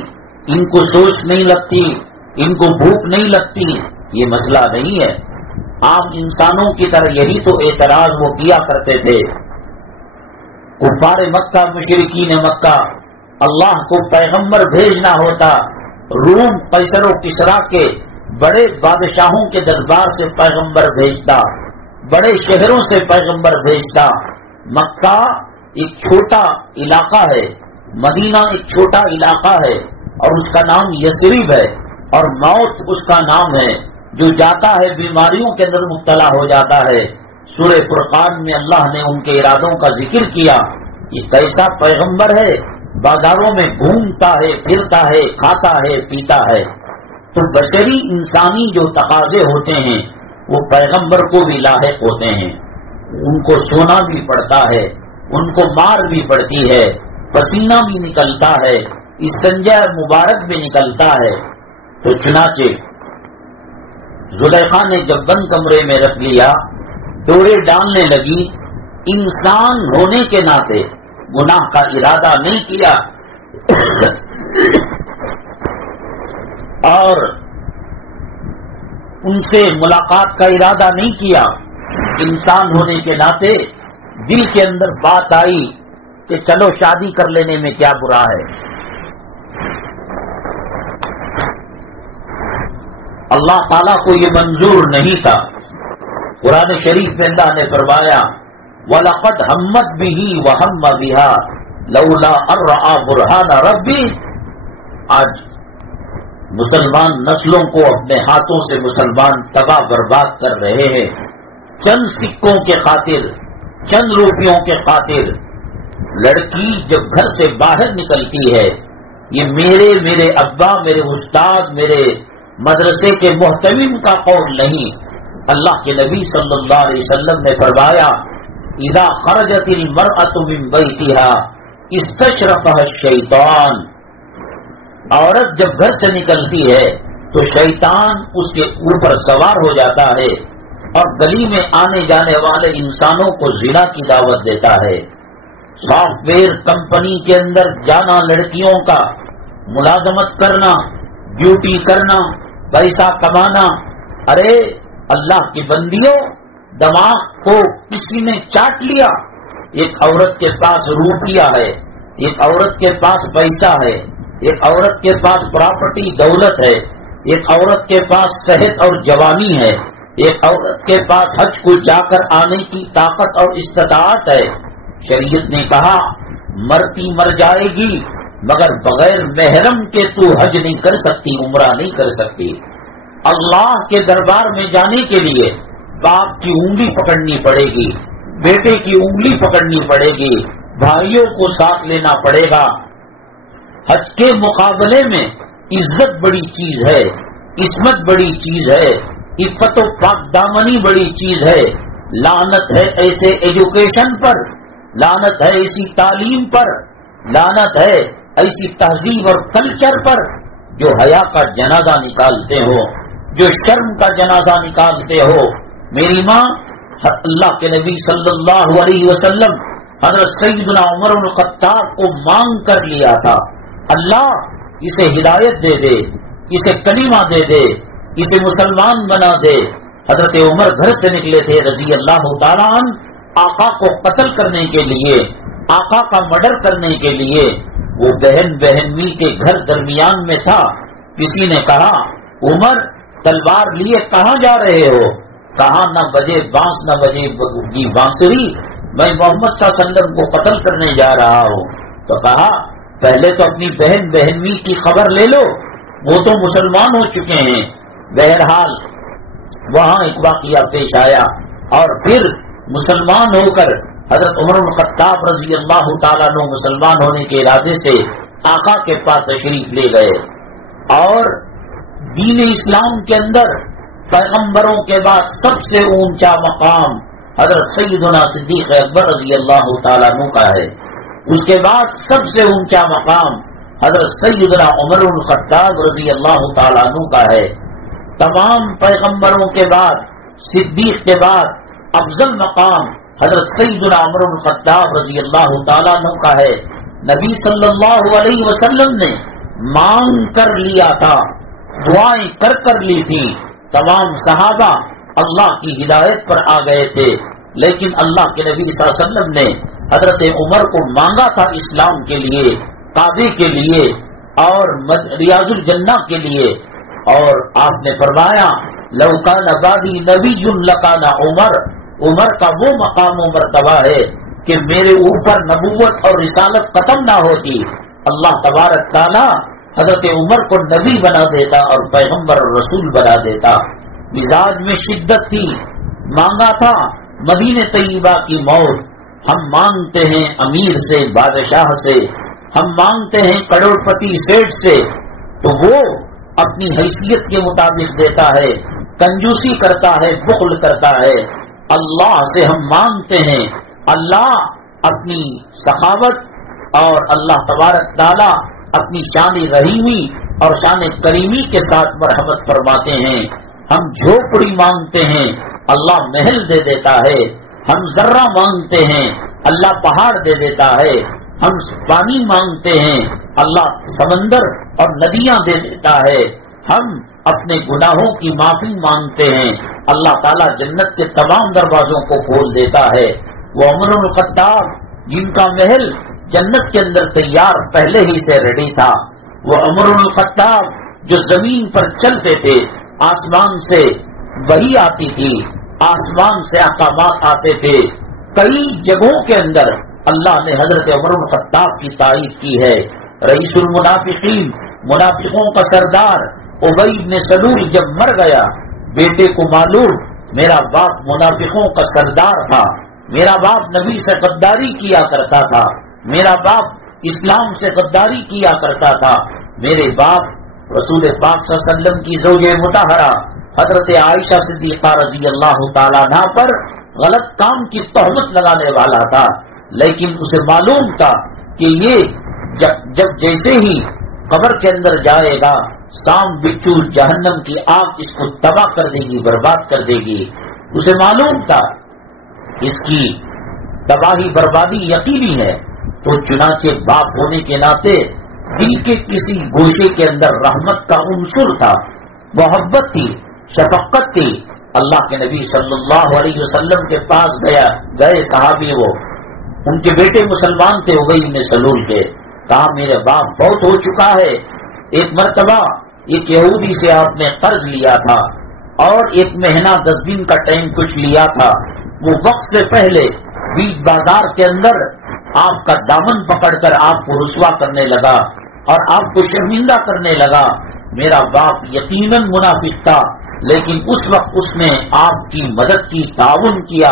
ان کو سوچ نہیں لگتی، ان کو بھوک نہیں لگتی، یہ مسئلہ نہیں ہے۔ عام انسانوں کی طرح یہی تو اعتراض وہ کیا کرتے تھے۔ کفار مکہ، مشرکین مکہ، اللہ کو پیغمبر بھیجنا ہوتا، روم قیصر و کسریٰ کے بڑے بادشاہوں کے دربار سے پیغمبر بھیجتا، بڑے شہروں سے پیغمبر بھیجتا۔ مکہ ایک چھوٹا علاقہ ہے، مدینہ ایک چھوٹا علاقہ ہے، اور اس کا نام یثرب ہے، اور موت اس کا نام ہے، جو جاتا ہے بیماریوں کے اندر مبتلا ہو جاتا ہے۔ سورہ فرقان میں اللہ نے ان کے ارادوں کا ذکر کیا، یہ کیسا پیغمبر ہے، بازاروں میں گھومتا ہے، پھرتا ہے، کھاتا ہے، پیتا ہے۔ تو بشری انسانی جو تقاضے ہوتے ہیں وہ پیغمبر کو بھی لاحق ہوتے ہیں، ان کو سونا بھی پڑتا ہے، ان کو مار بھی پڑتی ہے، پسینہ بھی نکلتا ہے، استنجا مبارک بھی نکلتا ہے۔ تو چنانچہ زلیخا نے جب بند کمرے میں رکھ لیا، ڈورے ڈالنے لگی، انسان ہونے کے ناطے گناہ کا ارادہ نہیں کیا اور ان سے ملاقات کا ارادہ نہیں کیا. انسان ہونے کے ناطے دل کے اندر بات آئی کہ چلو شادی کر لینے میں کیا برا ہے. اللہ تعالیٰ کو یہ منظور نہیں تھا. قرآن شریف میں اللہ نے فرمایا وَلَقَدْ هَمَّتْ بِهِ وَهَمَّ بِهَا لَوْلَا أَن رَأَىٰ بُرْهَانَ رَبِّهِ. آج مسلمان نسلوں کو اپنے ہاتھوں سے مسلمان تباہ برباد کر رہے ہیں. چند سکوں کے خاطر، چند روپیوں کے خاطر لڑکی جب گھر سے باہر نکلتی ہے، یہ میرے ابا، میرے استاد، میرے مدرسے کے محتمم کا قول نہیں. اللہ کے نبی صلی اللہ علیہ وسلم نے فرمایا اذا خرجت المرأة من بیتها استشرفها الشیطان. عورت جب گھر سے نکلتی ہے تو شیطان اس کے اوپر سوار ہو جاتا ہے اور گلی میں آنے جانے والے انسانوں کو زنا کی دعوت دیتا ہے. سافٹ ویئر کمپنی کے اندر جانا، لڑکیوں کا ملازمت کرنا، ڈیوٹی کرنا، پیسہ کمانا. ارے اللہ کی بندیوں، دماغ کو کسی نے چاٹ لیا. ایک عورت کے پاس روپیہ ہے، ایک عورت کے پاس پیسہ ہے، ایک عورت کے پاس پراپرٹی دولت ہے، ایک عورت کے پاس صحت اور جوانی ہے، ایک عورت کے پاس حج کو جا کر آنے کی طاقت اور استطاعت ہے. شریعت نے کہا مرتی مر جائے گی مگر بغیر محرم کے تو حج نہیں کر سکتی، عمرہ نہیں کر سکتی. اللہ کے دربار میں جانے کے لیے باپ کی انگلی پکڑنی پڑے گی، بیٹے کی انگلی پکڑنی پڑے گی، بھائیوں کو ساتھ لینا پڑے گا. حج کے مقابلے میں عزت بڑی چیز ہے، عصمت بڑی چیز ہے، عفت و پاک دامنی بڑی چیز ہے. لعنت ہے ایسے ایجوکیشن پر، لعنت ہے ایسی تعلیم پر، لعنت ہے ایسی تہذیب اور کلچر پر جو حیا کا جنازہ نکالتے ہو، جو شرم کا جنازہ نکالتے ہو. میری ماں اللہ کے نبی صلی اللہ علیہ وسلم حضرت سیدنا عمر بن الخطاب کو مانگ کر لیا تھا، اللہ اسے ہدایت دے دے، اسے کلمہ دے دے، اسے مسلمان بنا دے. حضرت عمر گھر سے نکلے تھے رضی اللہ تعالیٰ عنہ آقا کو قتل کرنے کے لیے، آقا کا مرڈر کرنے کے لیے. وہ بہن می کے گھر درمیان میں تھا. کسی نے کہا عمر تلوار لیے کہاں جا رہے ہو؟ کہاں نہ بجے بانس نہ بجے گی بانسری، میں محمد صلی اللہ علیہ وسلم کو قتل کرنے جا رہا ہوں. تو کہا پہلے تو اپنی بہن می کی خبر لے لو، وہ تو مسلمان ہو چکے ہیں. بہرحال وہاں ایک واقعہ پیش آیا اور پھر مسلمان ہو کر حضرت عمر بن الخطاب رضی اللہ تعالیٰ عنہ مسلمان ہونے کے ارادے سے آقا کے پاس تشریف لے گئے. اور دین اسلام کے اندر پیغمبروں کے بعد سب سے اونچا مقام حضرت سیدنا صدیق اکبر رضی اللہ تعالیٰ عنہ کا ہے. اس کے بعد سب سے اونچا مقام حضرت سیدنا عمر بن الخطاب رضی اللہ تعالیٰ عنہ کا ہے. تمام پیغمبروں کے بعد، صدیق کے بعد افضل مقام حضرت سیدنا عمر بن الخطاب رضی اللہ تعالیٰ عنہ کا ہے. نبی صلی اللہ علیہ وسلم نے مانگ کر لیا تھا، دعائیں کر لی تھی. تمام صحابہ اللہ کی ہدایت پر آ گئے تھے، لیکن اللہ کے نبی صلی اللہ علیہ وسلم نے حضرت عمر کو مانگا تھا اسلام کے لیے، کعبے کے لیے اور ریاض الجنہ کے لیے. اور آپ نے فرمایا لو کان بعدی نبی لکان عمر. عمر کا وہ مقام و مرتبہ ہے کہ میرے اوپر نبوت اور رسالت ختم نہ ہوتی، اللہ تبارک تعالی حضرت عمر کو نبی بنا دیتا اور پیغمبر اور رسول بنا دیتا. مزاج میں شدت تھی، مانگا تھا مدینہ طیبہ کی موت. ہم مانگتے ہیں امیر سے، بادشاہ سے، ہم مانگتے ہیں کروڑ پتی سیٹ سے، تو وہ اپنی حیثیت کے مطابق دیتا ہے، کنجوسی کرتا ہے، بخل کرتا ہے. اللہ سے ہم مانگتے ہیں، اللہ اپنی سخاوت اور اللہ تبارک تعالی اپنی شان رحیمی اور شان کریمی کے ساتھ مرحمت فرماتے ہیں. ہم جھوپڑی مانگتے ہیں، اللہ محل دے دیتا ہے. ہم ذرہ مانگتے ہیں، اللہ پہاڑ دے دیتا ہے. ہم پانی مانگتے ہیں، اللہ سمندر اور ندیاں دے دیتا ہے. ہم اپنے گناہوں کی معافی مانگتے ہیں، اللہ تعالیٰ جنت کے تمام دروازوں کو کھول دیتا ہے۔ وہ عمر بن الخطاب جن کا محل جنت کے اندر تیار پہلے ہی سے ریڈی تھا، وہ عمر بن الخطاب جو زمین پر چلتے تھے، آسمان سے وحی آتی تھی، آسمان سے احکامات آتے تھے، کئی جگہوں کے اندر اللہ نے حضرت عمر بن الخطاب کی تعریف کی ہے۔ رئیس المنافقین، منافقوں کا سردار ابی بن سلول جب مر گیا، بیٹے کو معلوم میرا باپ منافقوں کا سردار تھا، میرا باپ نبی سے غداری کیا کرتا تھا، میرا باپ اسلام سے غداری کیا کرتا تھا، میرے باپ رسول پاک صلی اللہ علیہ وسلم کی زوج مطہرہ حضرت عائشہ صدیقہ رضی اللہ تعالیٰ عنہا پر غلط کام کی تہمت لگانے والا تھا، لیکن اسے معلوم تھا کہ یہ جب جیسے ہی قبر کے اندر جائے گا، سام بچو جہنم کی آگ اس کو تباہ کر دے گی، برباد کر دے گی۔ اسے معلوم تھا اس کی تباہی بربادی یقینی ہے، تو چنانچہ باپ ہونے کے ناطے دل کے کسی گوشے کے اندر رحمت کا عنصر تھا، محبت تھی، شفقت تھی۔ اللہ کے نبی صلی اللہ علیہ وسلم کے پاس گئے صحابی، وہ ان کے بیٹے مسلمان تھے ابی بن سلول کے، کہا میرے باپ بہت ہو چکا ہے، ایک مرتبہ ایک یہودی سے آپ نے قرض لیا تھا اور 1 مہینہ 10 دن کا ٹائم کچھ لیا تھا، وہ وقت سے پہلے بیچ بازار کے اندر آپ کا دامن پکڑ کر آپ کو رسوا کرنے لگا اور آپ کو شرمندہ کرنے لگا۔ میرا باپ یقیناً منافق تھا، لیکن اس وقت اس نے آپ کی مدد کی، تعاون کیا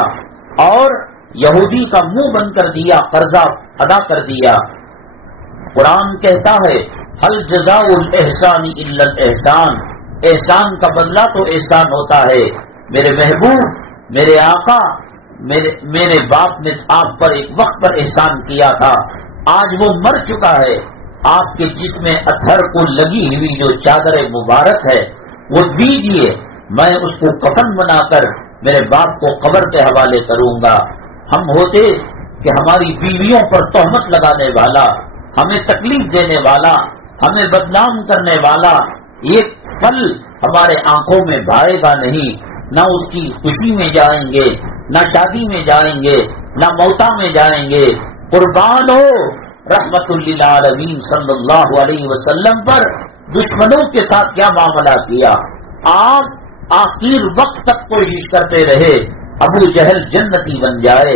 اور یہودی کا منہ بند کر دیا، قرضہ ادا کر دیا۔ قرآن کہتا ہے هل جزاء الاحسان الا الاحسان، احسان کا بدلہ تو احسان ہوتا ہے۔ میرے محبوب، میرے آقا، میرے باپ نے آپ پر ایک وقت پر احسان کیا تھا، آج وہ مر چکا ہے، آپ کے جسم اطہر کو لگی ہوئی جو چادر مبارک ہے وہ دیجئے، میں اس کو کفن بنا کر میرے باپ کو قبر کے حوالے کروں گا۔ ہم ہوتے کہ ہماری بیویوں پر تہمت لگانے والا، ہمیں تکلیف دینے والا، ہمیں بدنام کرنے والا ایک پل ہمارے آنکھوں میں بھائے گا نہیں، نہ اس کی خوشی میں جائیں گے، نہ شادی میں جائیں گے، نہ موتا میں جائیں گے۔ قربان ہو رحمت للعالمین صلی اللہ علیہ وسلم پر دشمنوں کے ساتھ کیا معاملہ کیا۔ آپ آخر وقت تک کوشش کرتے رہے ابو جہل جنتی بن جائے،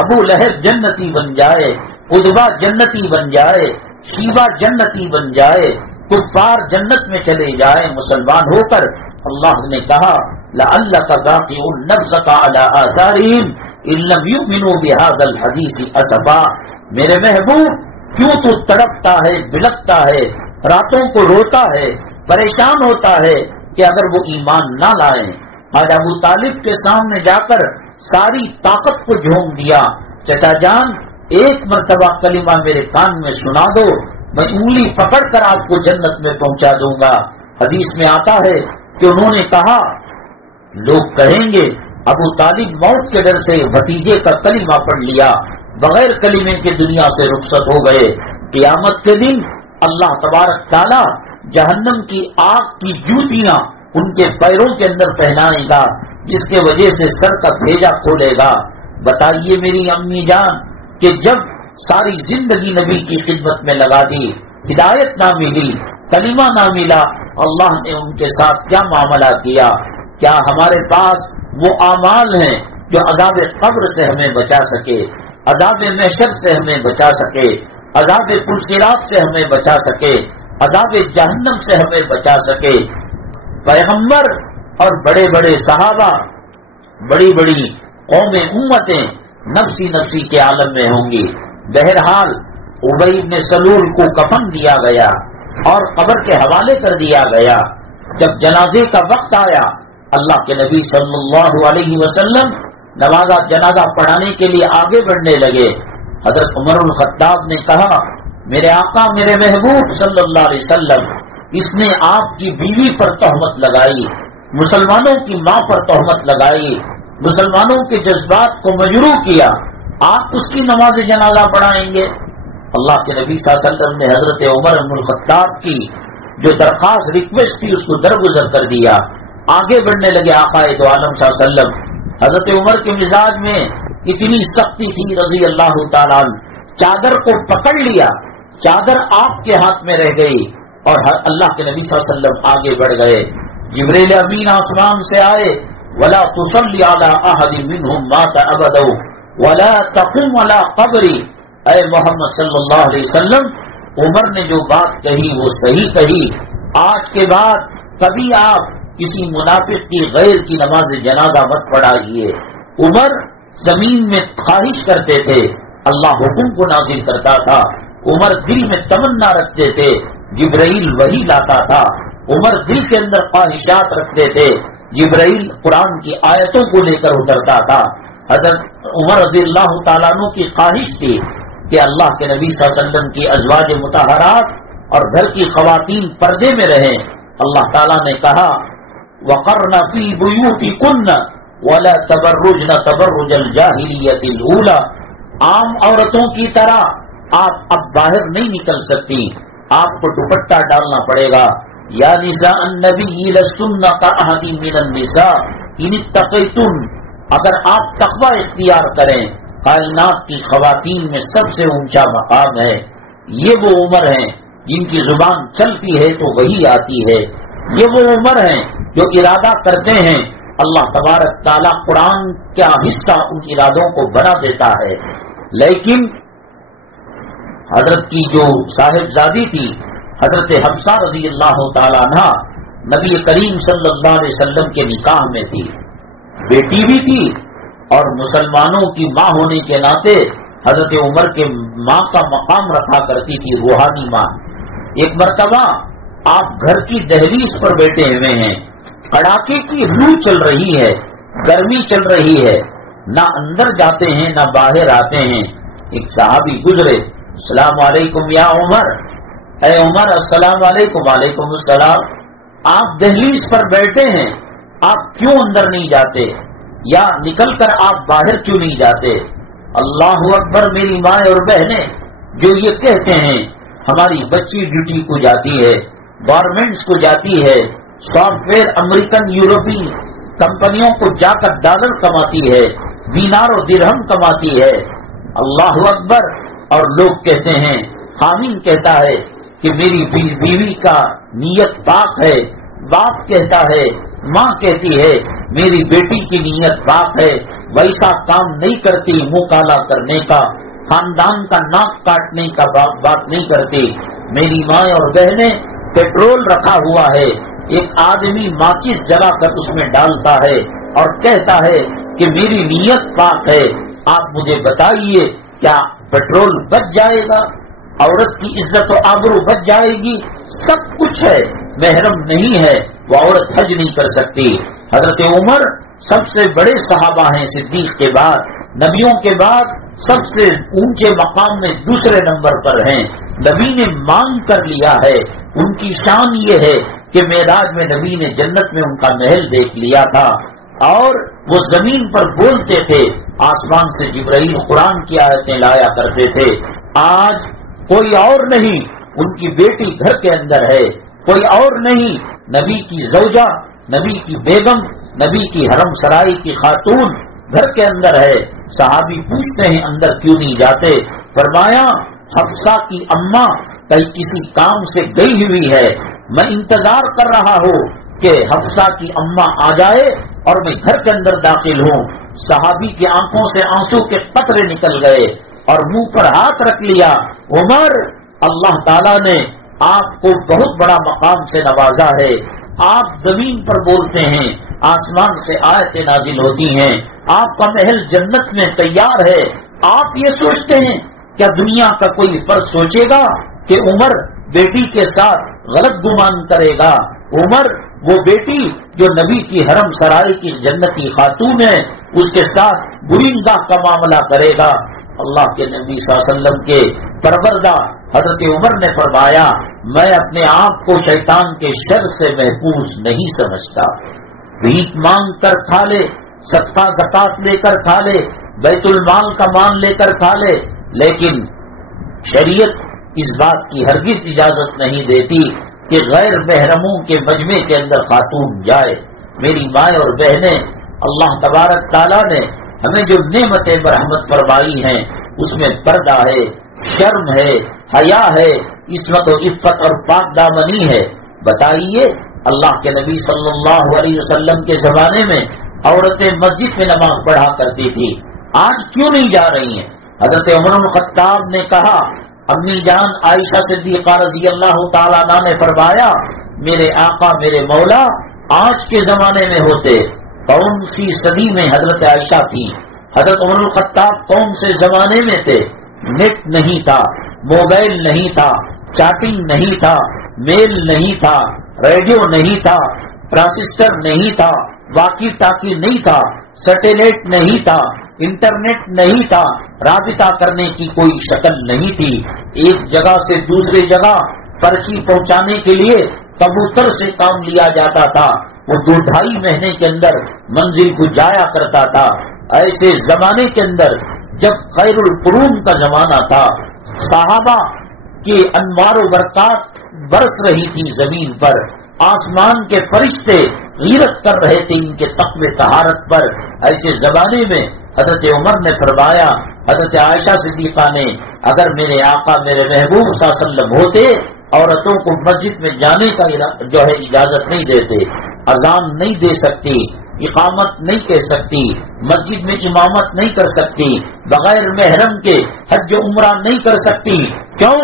ابو لہب جنتی بن جائے، قدبہ جنتی بن جائے، شیبہ جنتی بن جائے، کفار جنت میں چلے جائے مسلمان ہو کر۔ اللہ نے کہا لعلک باقع نفسک علی آثارہم ان لم یؤمنوا بہذا الحدیث اسفا، میرے محبوب کیوں تو تڑپتا ہے، بلکتا ہے، راتوں کو روتا ہے، پریشان ہوتا ہے کہ اگر وہ ایمان نہ لائیں۔ آج ابو طالب کے سامنے جا کر ساری طاقت کو جھونک دیا، چچا جان ایک مرتبہ کلمہ میرے کان میں سنا دو، میں انگلی پکڑ کر آپ کو جنت میں پہنچا دوں گا۔ حدیث میں آتا ہے کہ انہوں نے کہا، لوگ کہیں گے ابو طالب موت کے ڈر سے بھتیجے کا کلمہ پڑھ لیا، بغیر کلمے کے دنیا سے رخصت ہو گئے۔ قیامت کے دن اللہ تبارک تعالی جہنم کی آگ کی جوتیاں ان کے پیروں کے اندر پہنائے گا، جس کے وجہ سے سر کا بھیجا کھولے گا۔ بتائیے میری امی جان کہ جب ساری زندگی نبی کی خدمت میں لگا دی، ہدایت نہ ملی، کلمہ نہ ملا، اللہ نے ان کے ساتھ کیا معاملہ کیا؟ کیا ہمارے پاس وہ اعمال ہیں جو عذاب قبر سے ہمیں بچا سکے، عذاب محشر سے ہمیں بچا سکے، عذاب پلصراط سے ہمیں بچا سکے، عذاب جہنم سے ہمیں بچا سکے؟ پیغمبر اور بڑے بڑے صحابہ، بڑی بڑی قومیں، امتیں نفسی نفسی کے عالم میں ہوں گی۔ بہرحال ابی بن سلول کو کفن دیا گیا اور قبر کے حوالے کر دیا گیا۔ جب جنازے کا وقت آیا، اللہ کے نبی صلی اللہ علیہ وسلم جنازہ پڑھانے کے لیے آگے بڑھنے لگے۔ حضرت عمر الخطاب نے کہا، میرے آقا، میرے محبوب صلی اللہ علیہ وسلم، اس نے آپ کی بیوی پر تہمت لگائی، مسلمانوں کی ماں پر تہمت لگائی، مسلمانوں کے جذبات کو مجروح کیا، آپ اس کی نماز جنازہ پڑھائیں گے؟ اللہ کے نبی صلی اللہ علیہ وسلم نے حضرت عمر بن الخطاب کی جو درخواست ریکویسٹ تھی اس کو درگزر کر دیا. آگے بڑھنے لگے آقا دو عالم صلی اللہ علیہ وسلم. حضرت عمر کے مزاج میں اتنی سختی تھی رضی اللہ تعالیٰ عنہ. چادر کو پکڑ لیا, چادر آپ کے ہاتھ میں رہ گئی اور اللہ کے نبی صلی اللہ علیہ وسلم آگے بڑھ گئے. جبریل امین آسمان سے آئے, ولا تصلی علی احد منهم مات ابدا ولا تقم علی قبری. اے محمد صلی اللہ علیہ وسلم, عمر نے جو بات کہی وہ صحیح کہی. آج کے بعد کبھی آپ کسی منافق کی غیر کی نماز جنازہ مت پڑھائیے. عمر زمین میں خواہش کرتے تھے, اللہ حکم کو نازل کرتا تھا. عمر دل میں تمنا رکھتے تھے, جبرائیل وحی لاتا تھا. عمر دل کے اندر خواہشات رکھتے تھے, جبرائیل قرآن کی آیتوں کو لے کر اترتا تھا. حضرت عمر رضی اللہ تعالیٰ عنہ کی خواہش تھی کہ اللہ کے نبی صلی اللہ علیہ وسلم کی ازواج مطہرات اور گھر کی خواتین پردے میں رہیں. اللہ تعالیٰ نے کہا وَقَرْنَ فِي بُيُوتِكُنَّ وَلَا تَبَرُّجْنَ تَبَرُّجَ الْجَاهِلِيَّةِ الْأُولَى. عام عورتوں کی طرح آپ اب باہر نہیں نکل سکتی, آپ کو دوپٹہ ڈالنا پڑے گا. یا نساء النبی لستن کأحد من النساء ان اتقیتن. اگر آپ تقوی اختیار کریں, کائنات کی خواتین میں سب سے اونچا مقام ہے. یہ وہ عمر ہیں جن کی زبان چلتی ہے تو وہی آتی ہے. یہ وہ عمر ہیں جو ارادہ کرتے ہیں, اللہ تبارک تعالیٰ قرآن کا حصہ ان ارادوں کو بنا دیتا ہے. لیکن حضرت کی جو صاحبزادی تھی حضرت حفصہ رضی اللہ تعالیٰ عنہ, نبی کریم صلی اللہ علیہ وسلم کے نکاح میں تھی, بیٹی بھی تھی اور مسلمانوں کی ماں ہونے کے ناطے حضرت عمر کے ماں کا مقام رکھا کرتی تھی, روحانی ماں. ایک مرتبہ آپ گھر کی دہلیز پر بیٹھے ہوئے ہیں, کڑاکے کی لو چل رہی ہے, گرمی چل رہی ہے, نہ اندر جاتے ہیں نہ باہر آتے ہیں. ایک صحابی گزرے, السلام علیکم یا عمر. اے عمر السلام علیکم. وعلیکم السلام. آپ دہلیز پر بیٹھے ہیں, آپ کیوں اندر نہیں جاتے, یا نکل کر آپ باہر کیوں نہیں جاتے؟ اللہ اکبر. میری ماں اور بہنیں جو یہ کہتے ہیں ہماری بچی ڈیوٹی کو جاتی ہے, گورنمنٹس کو جاتی ہے, سافٹ ویئر امریکن یورپی کمپنیوں کو جا کر ڈالر کماتی ہے, دینار و درہم کماتی ہے. اللہ اکبر. اور لوگ کہتے ہیں, خامین کہتا ہے کہ میری بیوی کا نیت پاک ہے, باپ کہتا ہے, ماں کہتی ہے میری بیٹی کی نیت پاک ہے, ویسا کام نہیں کرتی منہ کالا کرنے کا, خاندان کا ناک کاٹنے کا بات نہیں کرتی. میری ماں اور بہنیں, پیٹرول رکھا ہوا ہے, ایک آدمی ماچس جلا کر اس میں ڈالتا ہے اور کہتا ہے کہ میری نیت پاک ہے. آپ مجھے بتائیے کیا پیٹرول بچ جائے گا, عورت کی عزت و آبرو بچ جائے گی؟ سب کچھ ہے, محرم نہیں ہے, وہ عورت حج نہیں کر سکتی. حضرت عمر سب سے بڑے صحابہ ہیں, صدیق کے بعد, نبیوں کے بعد سب سے اونچے مقام میں دوسرے نمبر پر ہیں. نبی نے مانگ کر لیا ہے. ان کی شان یہ ہے کہ معراج میں نبی نے جنت میں ان کا محل دیکھ لیا تھا اور وہ زمین پر بولتے تھے, آسمان سے جبرائیل قرآن کی آیتیں لایا کرتے تھے. آج کوئی اور نہیں, ان کی بیٹی گھر کے اندر ہے, کوئی اور نہیں, نبی کی زوجہ, نبی کی بیگم, نبی کی حرم سرائی کی خاتون گھر کے اندر ہے. صحابی پوچھتے ہیں اندر کیوں نہیں جاتے؟ فرمایا حفصہ کی اماں کہیں کسی کام سے گئی ہوئی ہے, میں انتظار کر رہا ہوں کہ حفصہ کی اماں آ جائے اور میں گھر کے اندر داخل ہوں. صحابی کی آنکھوں سے آنسو کے قطرے نکل گئے اور منہ پر ہاتھ رکھ لیا. عمر, اللہ تعالیٰ نے آپ کو بہت بڑا مقام سے نوازا ہے. آپ زمین پر بولتے ہیں, آسمان سے آیتیں نازل ہوتی ہیں, آپ کا محل جنت میں تیار ہے. آپ یہ سوچتے ہیں کیا دنیا کا کوئی فرد سوچے گا کہ عمر بیٹی کے ساتھ غلط گمان کرے گا؟ عمر وہ بیٹی جو نبی کی حرم سرائی کی جنتی خاتون ہے, اس کے ساتھ برینگاہ کا معاملہ کرے گا. اللہ کے نبی صلی اللہ علیہ وسلم کے پروردہ حضرت عمر نے فرمایا, میں اپنے آپ کو شیطان کے شر سے محفوظ نہیں سمجھتا. بھیک مانگ کر کھا لے, صدقہ زکات لے کر کھا لے, بیت المال کا مان لے کر کھا لے, لیکن شریعت اس بات کی ہرگز اجازت نہیں دیتی کہ غیر محرموں کے مجمع کے اندر خاتون جائے. میری مائیں اور بہنیں، اللہ تبارک تعالیٰ نے ہمیں جو نعمتیں برحمت فرمائی ہیں اس میں پردہ ہے، شرم ہے، حیا ہے، عصمت و عفت اور پاک دامنی ہے. بتائیے اللہ کے نبی صلی اللہ علیہ وسلم کے زمانے میں عورتیں مسجد میں نماز پڑھا کرتی تھی، آج کیوں نہیں جا رہی ہیں؟ حضرت عمر بن الخطاب نے کہا، امی جان عائشہ صدیقہ رضی اللہ تعالیٰ عنہ نے فرمایا، میرے آقا میرے مولا آج کے زمانے میں ہوتے. کون سی صدی میں حضرت عائشہ تھی؟ حضرت عمر بن الخطاب کون سے زمانے میں تھے؟ نیٹ نہیں تھا، موبائل نہیں تھا، چیٹنگ نہیں تھا، میل نہیں تھا، ریڈیو نہیں تھا، ٹرانسسٹر نہیں تھا، واقی ٹاکی نہیں تھا، سیٹلائٹ نہیں تھا، انٹرنیٹ نہیں تھا، رابطہ کرنے کی کوئی شکل نہیں تھی. ایک جگہ سے دوسری جگہ پرچی پہنچانے کے لیے کبوتر سے کام لیا جاتا تھا، وہ 2-2.5 مہینے کے اندر منزل کو جایا کرتا تھا. ایسے زمانے کے اندر جب خیر القرون کا زمانہ تھا، صحابہ کے انوار و برکات برس رہی تھی زمین پر، آسمان کے فرشتے غیرت کر رہے تھے ان کے تقوی طہارت پر. ایسے زمانے میں حضرت عمر نے فرمایا، حضرت عائشہ صدیقہ نے، اگر میرے آقا میرے محبوب صلی اللہ علیہ وسلم ہوتے عورتوں کو مسجد میں جانے کا جو ہے اجازت نہیں دیتے، اذان نہیں دے سکتی، اقامت نہیں کہہ سکتی، مسجد میں امامت نہیں کر سکتی، بغیر محرم کے حج و عمرہ نہیں کر سکتی. کیوں؟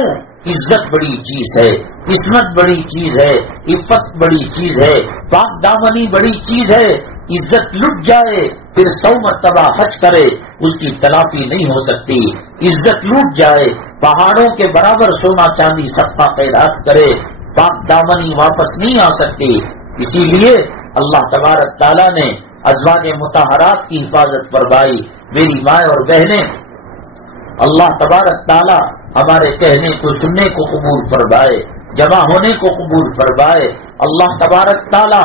عزت بڑی چیز ہے، عصمت بڑی چیز ہے، عفت بڑی چیز ہے، پاک دامنی بڑی چیز ہے. عزت لٹ جائے پھر 100 مرتبہ حج کرے اس کی تلافی نہیں ہو سکتی. عزت لوٹ جائے پہاڑوں کے برابر سونا چاندی صدقہ خیرات کرے، پاک دامنی واپس نہیں آ سکتی. اسی لیے اللہ تبارک تعالیٰ نے ازواج مطہرات کی حفاظت فرمائی. میری مائیں اور بہنیں، اللہ تبارک تعالیٰ ہمارے کہنے کو سننے کو قبول فرمائے، جمع ہونے کو قبول فرمائے. اللہ تبارک تعالیٰ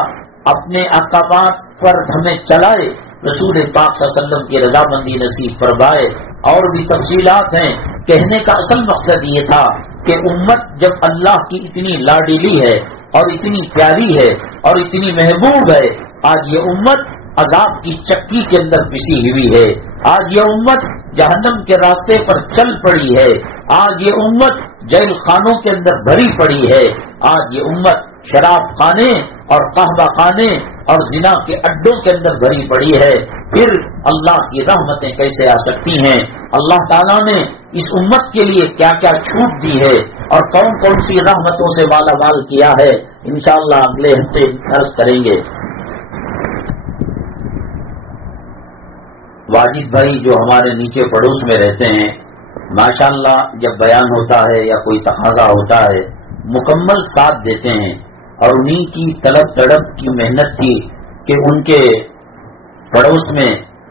اپنے احکامات پر ہمیں چلائے، رسول پاک صلی اللہ علیہ وسلم کی رضامندی نصیب فرمائے. اور بھی تفصیلات ہیں. کہنے کا اصل مقصد یہ تھا کہ امت جب اللہ کی اتنی لاڈلی ہے اور اتنی پیاری ہے اور اتنی محبوب ہے، آج یہ امت عذاب کی چکی کے اندر پسی ہوئی ہے، آج یہ امت جہنم کے راستے پر چل پڑی ہے، آج یہ امت جیل خانوں کے اندر بھری پڑی ہے، آج یہ امت شراب خانے اور قہوہ خانے اور زنا کے اڈوں کے اندر بھری پڑی ہے. پھر اللہ کی رحمتیں کیسے آ سکتی ہیں؟ اللہ تعالیٰ نے اس امت کے لیے کیا کیا چھوٹ دی ہے اور کون کون سی رحمتوں سے مالا مال کیا ہے، انشاءاللہ اگلے ہفتے عرض کریں گے. واجد بھائی جو ہمارے نیچے پڑوس میں رہتے ہیں، ماشاءاللہ جب بیان ہوتا ہے یا کوئی تقاضا ہوتا ہے مکمل ساتھ دیتے ہیں. اور انہی کی طلب تڑپ کی محنت تھی کہ ان کے پڑوس میں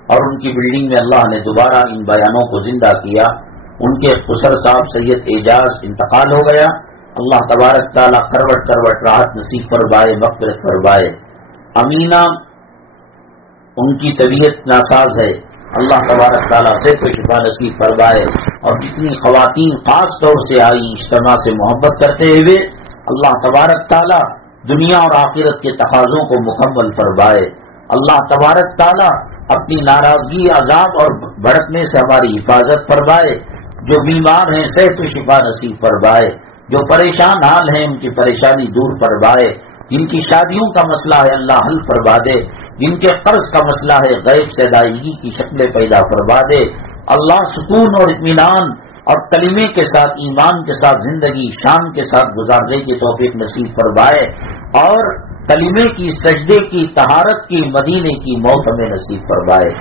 اور ان کی بلڈنگ میں اللہ نے دوبارہ ان بیانوں کو زندہ کیا. ان کے خسر صاحب سید اعجاز انتقال ہو گیا. اللہ تبارک تعالیٰ کروٹ کروٹ راحت نصیب فرمائے، مغفرت فرمائے. امینہ ان کی طبیعت ناساز ہے، اللہ تبارک تعالیٰ سے شفا نصیب فرمائے. اور جتنی خواتین خاص طور سے آئی اجتماع سے محبت کرتے ہوئے، اللہ تبارک تعالیٰ دنیا اور آخرت کے تقاضوں کو مکمل فرمائے. اللہ تبارک تعالیٰ اپنی ناراضگی، عذاب اور بھڑکنے سے ہماری حفاظت فرمائے. جو بیمار ہیں صحت و شفا نصیب فرمائے، جو پریشان حال ہیں ان کی پریشانی دور فرمائے. جن کی شادیوں کا مسئلہ ہے اللہ حل فرما دے، جن کے قرض کا مسئلہ ہے غیب سے ادائیگی کی شکلیں پیدا فرما دے. اللہ سکون اور اطمینان اور کلمے کے ساتھ، ایمان کے ساتھ زندگی شان کے ساتھ گزارنے کی توفیق نصیب فرمائے. اور کلمے کی، سجدے کی، طہارت کی، مدینے کی موت ہمیں نصیب فرمائے.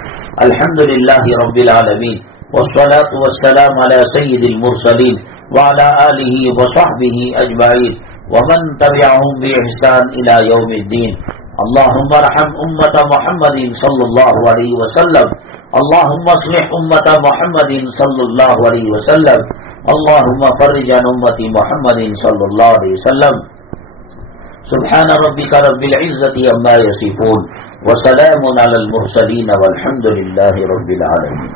الحمدللہ رب العالمین والصلاة والسلام علی سید المرسلین وعلی آلہ وصحبہ اجمعین ومن تبعهم بإحسان الى یوم الدین. اللہم ارحم امت محمد صلی اللہ علیہ وسلم. اللہم اصلح امت محمد صلی اللہ علیہ وسلم. اللہم فرج عن امت محمد صلی اللہ علیہ وسلم. سبحان ربک رب العزت عما یصفون وسلام علی المرسلین والحمد للہ رب العالمین.